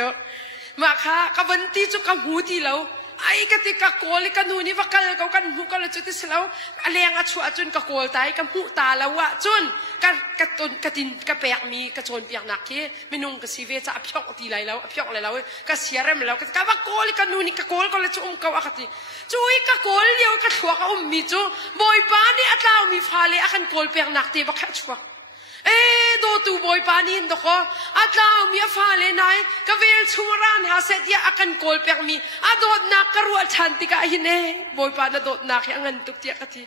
มาค่ะก็วันที่จุกหูที่เราไอ้กติกาโกลิกันนูนี่ว่ากันเขากันหูกันเลยจุดที่เสแล้วอะไรอย่างชัวจนกะโกลตายกับหูตาแล้วจนกระตุนกระตินกระแปกมีกระโจนเปียกหนักที่ไม่นุ่งกระสีเวจะอภิอกตีไรแล้วอภิอกอะไรแล้วกระเสียเริ่มแล้วกะว่าโกลิกันนูนี่กะโกลก็เลยจุ่มเขาอะกติจุยกะโกลเดียวกะชัวเขามีจูบอยปานี่อัตลาวมีฟ้าเลยอากันโกลเปียกหนักตีบักชัวโดตูบอยปานินดอกอัตลาวมีฟ้าเลยนายกะเวลชุมรานหาเสตีอากันโกลเปียกมีโดดนักกระรัวชันติกะหินบอยปานะโดดนักยังเงินตุกเตียกติ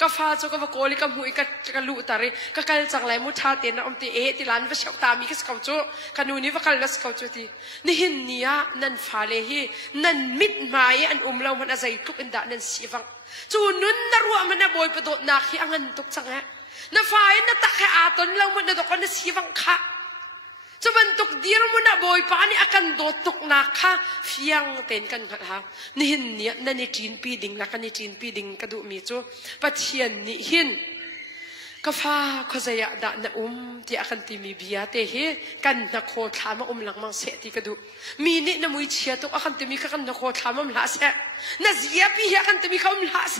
กฟ้าโจกว่าโกลิกะมุยกะลุตารีกะกัลจังไรมุชาเตนะตีที่ร้านวิชาตามีกสกาวโจกันูนี่ว่ากัลลัสกาวโจตีนี่หินเนียนันฟ้าเลยฮีนันมิดไม้อันเรามันอะไรทุกอินดานันสีฟังจูนุนนรัวมันนะบอยปะโดดนักยังเงินตุกจังนะฟ้านะตะแค่อาตนเรามันนะดอกนันสีฟังค่ะจะเป็นตุกดีเรามันนะบอยปานี่อากันโดดตุกนักค่ะเฟียงเต็นกันกันฮะนี่หินเนี่ยนั่นนี่จีนปีดิ่งนักนี่จีนปีดิ่งกระดูมีจูปัจเจียนนี่หินก็ฟ้าเขาจะอยากด่านะที่อากันที่มีเบียเตะกันนักโคตรมาหลังมังเสที่กระดูมีนี่นะมุยเชียตุกอากันที่มีกันนักโคตรมาหลาเสนะเสียปีอากันที่มีเขาหลาเส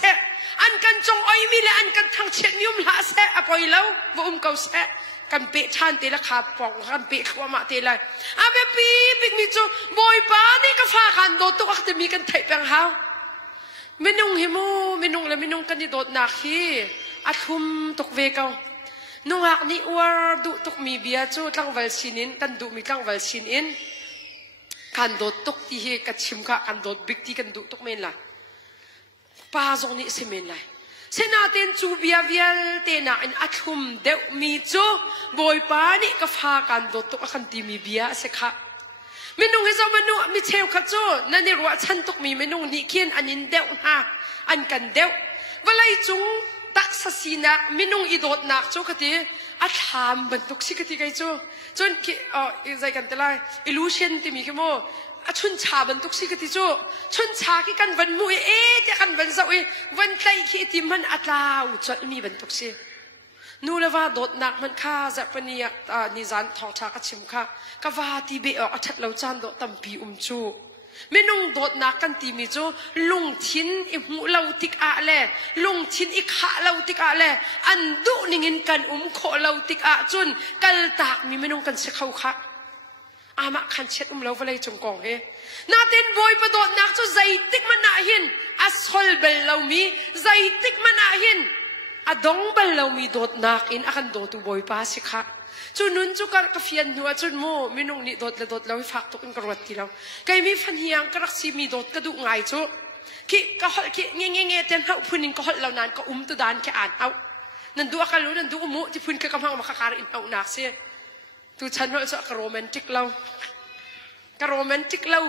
อันกันจงอ้อยมีและอันกันทางเชียนมีหลาเสอภัยแล้วว่าเขาเสกันเปะชันเตละขาปองกันเปะขวามาเตละอาเบปีบิกมิจูบอยปานี่ก็ฟ้ากันโดดตุกจะมีกันไทยแปลงเฮาไม่นุ่งหิมูไม่นุ่งเลยไม่นุ่งกันนี่โดดหนักฮีอัดคุมตกเวกเอา nungak ni war du tuk mi bia chu tlang wal sinin kan du mi tlang wal sin in kan dot tuk ti he ka chim ka kan dot big ti kan du tuk men la pa zong ni simen lai senatin chu bia vial te na in athum deu mi chu boy pa ni ka pha kan dot tuk kan ti mi bia se kha minung he zamanu mi cheu kha chu na ni ro chan tuk mi minung ni khin anin deu ha an kan deu walai chung tak sa sina minung idot nak chu khati atham bantuk si khati kai chu chon ki zai kan tela illusion ti mi khemo achun cha bantuk si khati chu chun cha ki kan van mu e te kan van sa ui van tlai ki ti man atlau chot mi bantuk si nulawa dot nak man kha za pania ni zan thong tha ka chim kha ka wa ti be athat lo chan do tampi chu minung dot nak kan ti mi chu lung thin I mu lo tik a le lung thin I kha lo tik a le an du ningin kan kho lo tik a chun kal tak mi minung kan se khau kha ama khan chet lo walai chung kong he na ten boy pa dot nak chu zai tik man na hin asol bel lo mi zai tik man na hin adong bel lo mi dot nak in akan do tu boy pa si kha chunun chu kar ka fian nuwa chun mo minung ni dot lo fak tok in karwat ti lo kai mi fan hiang karak si mi dot ka du ngai chu ki ka hol ki nge ten hau phunin ka hol lo nan ka tu dan ke an au nan du akalu nan du mu ti phun ka kamang makakar in au nak se tu chan ho so ka romantic lo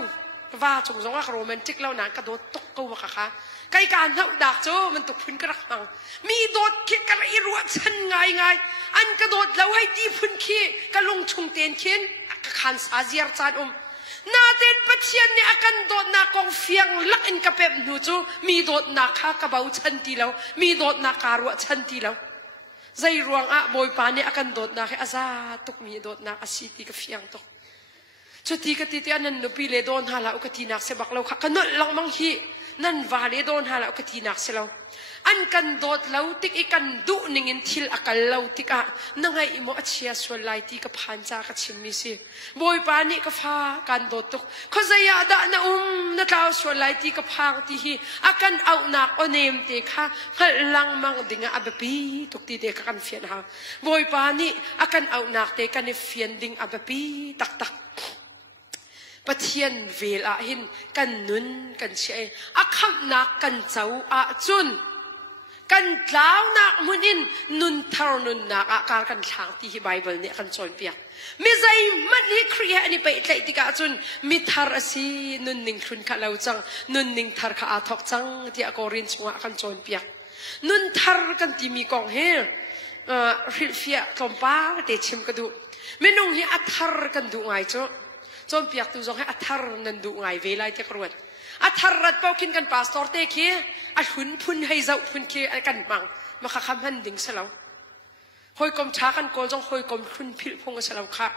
wa chung zong ka romantic lo nan ka dot tok ko makaka kai kan hau dak chu man tok phun ka rak hang mi dot ki ka I ruat chan ngai an ka dot lo hai ti phun ki ka long chung ten khin ka khan sa ziar chan na ten pathian ni akan dot na kong fiang lak in ka pep nu chu mi dot na kha ka bau chan ti lo mi dot na ka ruat chan ti lo zai ruang a boy pa ni akan dot na kha aza tuk mi dot na asiti ka fiang tok chu ti ka ti anan no pi le don hala ka ti nak se bak lo kha kanol lang mang hi nan vale don hala ka ti nak se lo an kan dot lo tik ikan du ningin thil akal lo tika nangai imo achia solai ti ka phancha ka chimmi si boy pa ni ka pha kan dot tuk khozaya da na na tlaw solai ti ka phang ti hi akan au nak onem te kha khal lang mang dinga abapi tuk ti te ka kan fian ha boy pa ni akan au nak te kan fian ding abapi tak tak pathian vel a hin kan nun kan che akham nak kan chau a chun kan tlaw nak munin nun thar nun nak akar kan thang ti hi bible ni kan chon pia mi zai man hi kriya ani pe tlai ti ka chun mi thar asi nun ning thlun kha lo chang nun ning thar kha a thok chang ti a korin chunga kan chon pia nun thar kan ti mi kong he ril fia tompa te chim ka du menung hi athar kan du ngai cho chon piak tu zong he athar nan du ngai ve lai te kruat athar rat pau kin kan pastor te khi a hun phun hai zau phun khi kan mang ma kha kham han ding salo hoi kom cha kan kol jong hoi kom phun phil phong salo kha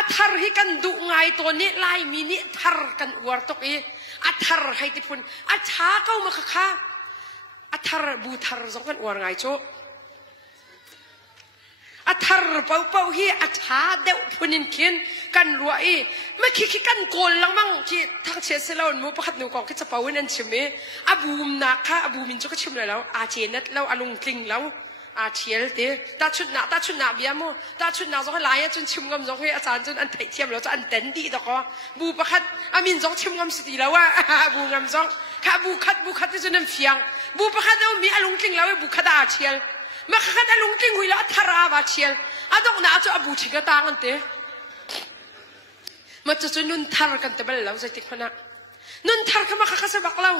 athar hi kan du ngai to ni lai mi ni thar kan war tok e athar hai ti phun a cha kau ma kha athar bu thar zong kan war ngai cho athar pau pau hi atha deu phunin khin kan ruai ma khi kan kol lang mang ki thang che se lawn mu pakhat nu kong ki cha pawin an chime abum na kha abumin chu ka chim la law a che nat law alung tling law a thiel te ta chut na bia mo ta chut na zo la ya chun chim ngam zo he a chan chun an thai thiam lo cha an ten di da ko bu pakhat amin zo chim ngam si ti lawa bu ngam zo kha bu khat chun am fiang bu pakhat au mi alung tling law bu khat a thiel ma khat alung tling hui la thara ba thiel adok na chu abu chiga tangan te ma chu nun thar kan te bal law zai tik phana nun thar ka ma kha sa bak law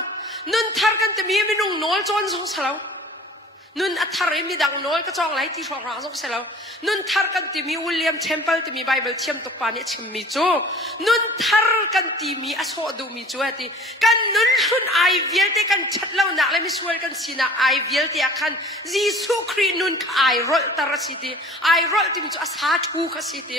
nun thar kan te mi nung nol chon so salaw nun athar mi dang nol ka chong lai ti thong ra so salaw nun thar kan te mi William Temple te mi Bible thiam tok pa ni chim mi chu nun thar kan ti mi aso du mi chu ati kan nun hun ai vial te kan chat law na le mi sual kan sina ai vial te akhan Jesu Christ nun ka ai rol tarasiti ai rol ti mi chu asa thu ka siti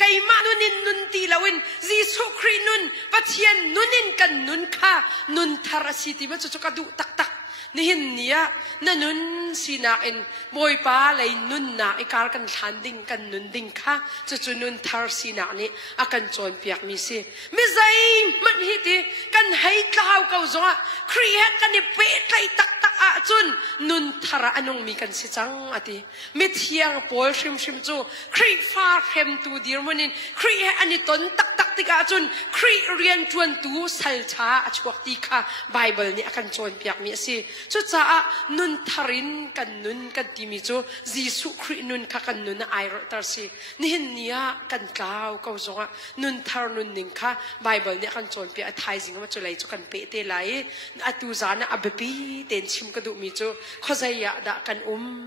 kay manunin nun tilawin Jesu Christ nun pathian nunin kan nun ka nun tarasiti ma chu ka du tak tak nihin niya na nun sinakin boy pa lay nun na ikar kan landing kan nun ding ka chu nun thar sinani akan chon piak mi si mi zai man hiti kan hai tlaw ka zonga create kan ni pe tlai tak tak chun nun thara anong mi kan si chang ati mi thiang pol shim shim chu khri fa khem tu dir monin khri ani ton tak tak tika chun khri rian chuan tu sal cha achuak ti kha bible ni akan chon piak mi si chu cha nun tharin kan nun kan ti mi chu jisu khri nun kha kan nun ai ro tar si ni hin nia kan kau ko zonga nun thar nun ning kha bible ni akan chon pi a thai jing ma chu lai chu kan pe te lai atu zana abepi ten chim ka du mi chu khozaya da kan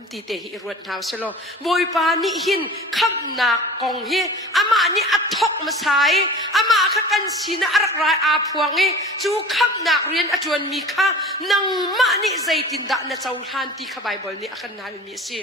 ti te hi ruat naw selo boy pa ni hin kham na kong hi ama ni athok ma sai ama kha kan sina arak rai a phuang e chu kham na rian achuan mi kha nang ma ni zaitin da na chau han ti kha bible ni akan nal mi si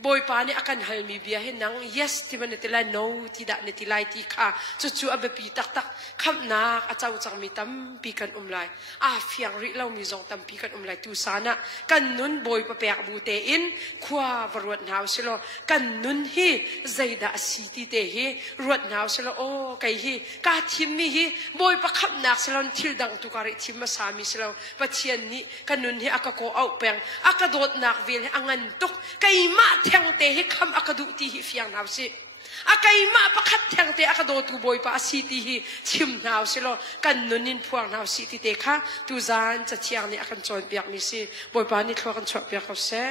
boy pa ni akan hal mi bia he nang yes ti man tila no ti da ni tilai ti kha chu chu abepi tak tak kham na a chau chang mi tam pi kan umlai a fiang ri lo mi zong tam pi kan umlai tu sana kan nun boy pa pek bu te in khwa varot naw silo kan nun hi zaida si ti te hi ruat naw silo o kai hi ka thim mi hi boy pa kham nak silon thil dang tu kari thim ma sa mi silo pathian ni kan nun hi aka ko au peng aka dot nak vil angan tuk kai ma thang te hi kham akadu ti hi fiang naw si akai ma pakhat thang te akado tu boy pa si ti hi chim naw silo kan nunin phuang naw si ti te kha tu zan cha chiang ni akan chon piak ni si boy pa ni thlo kan chok piak ko se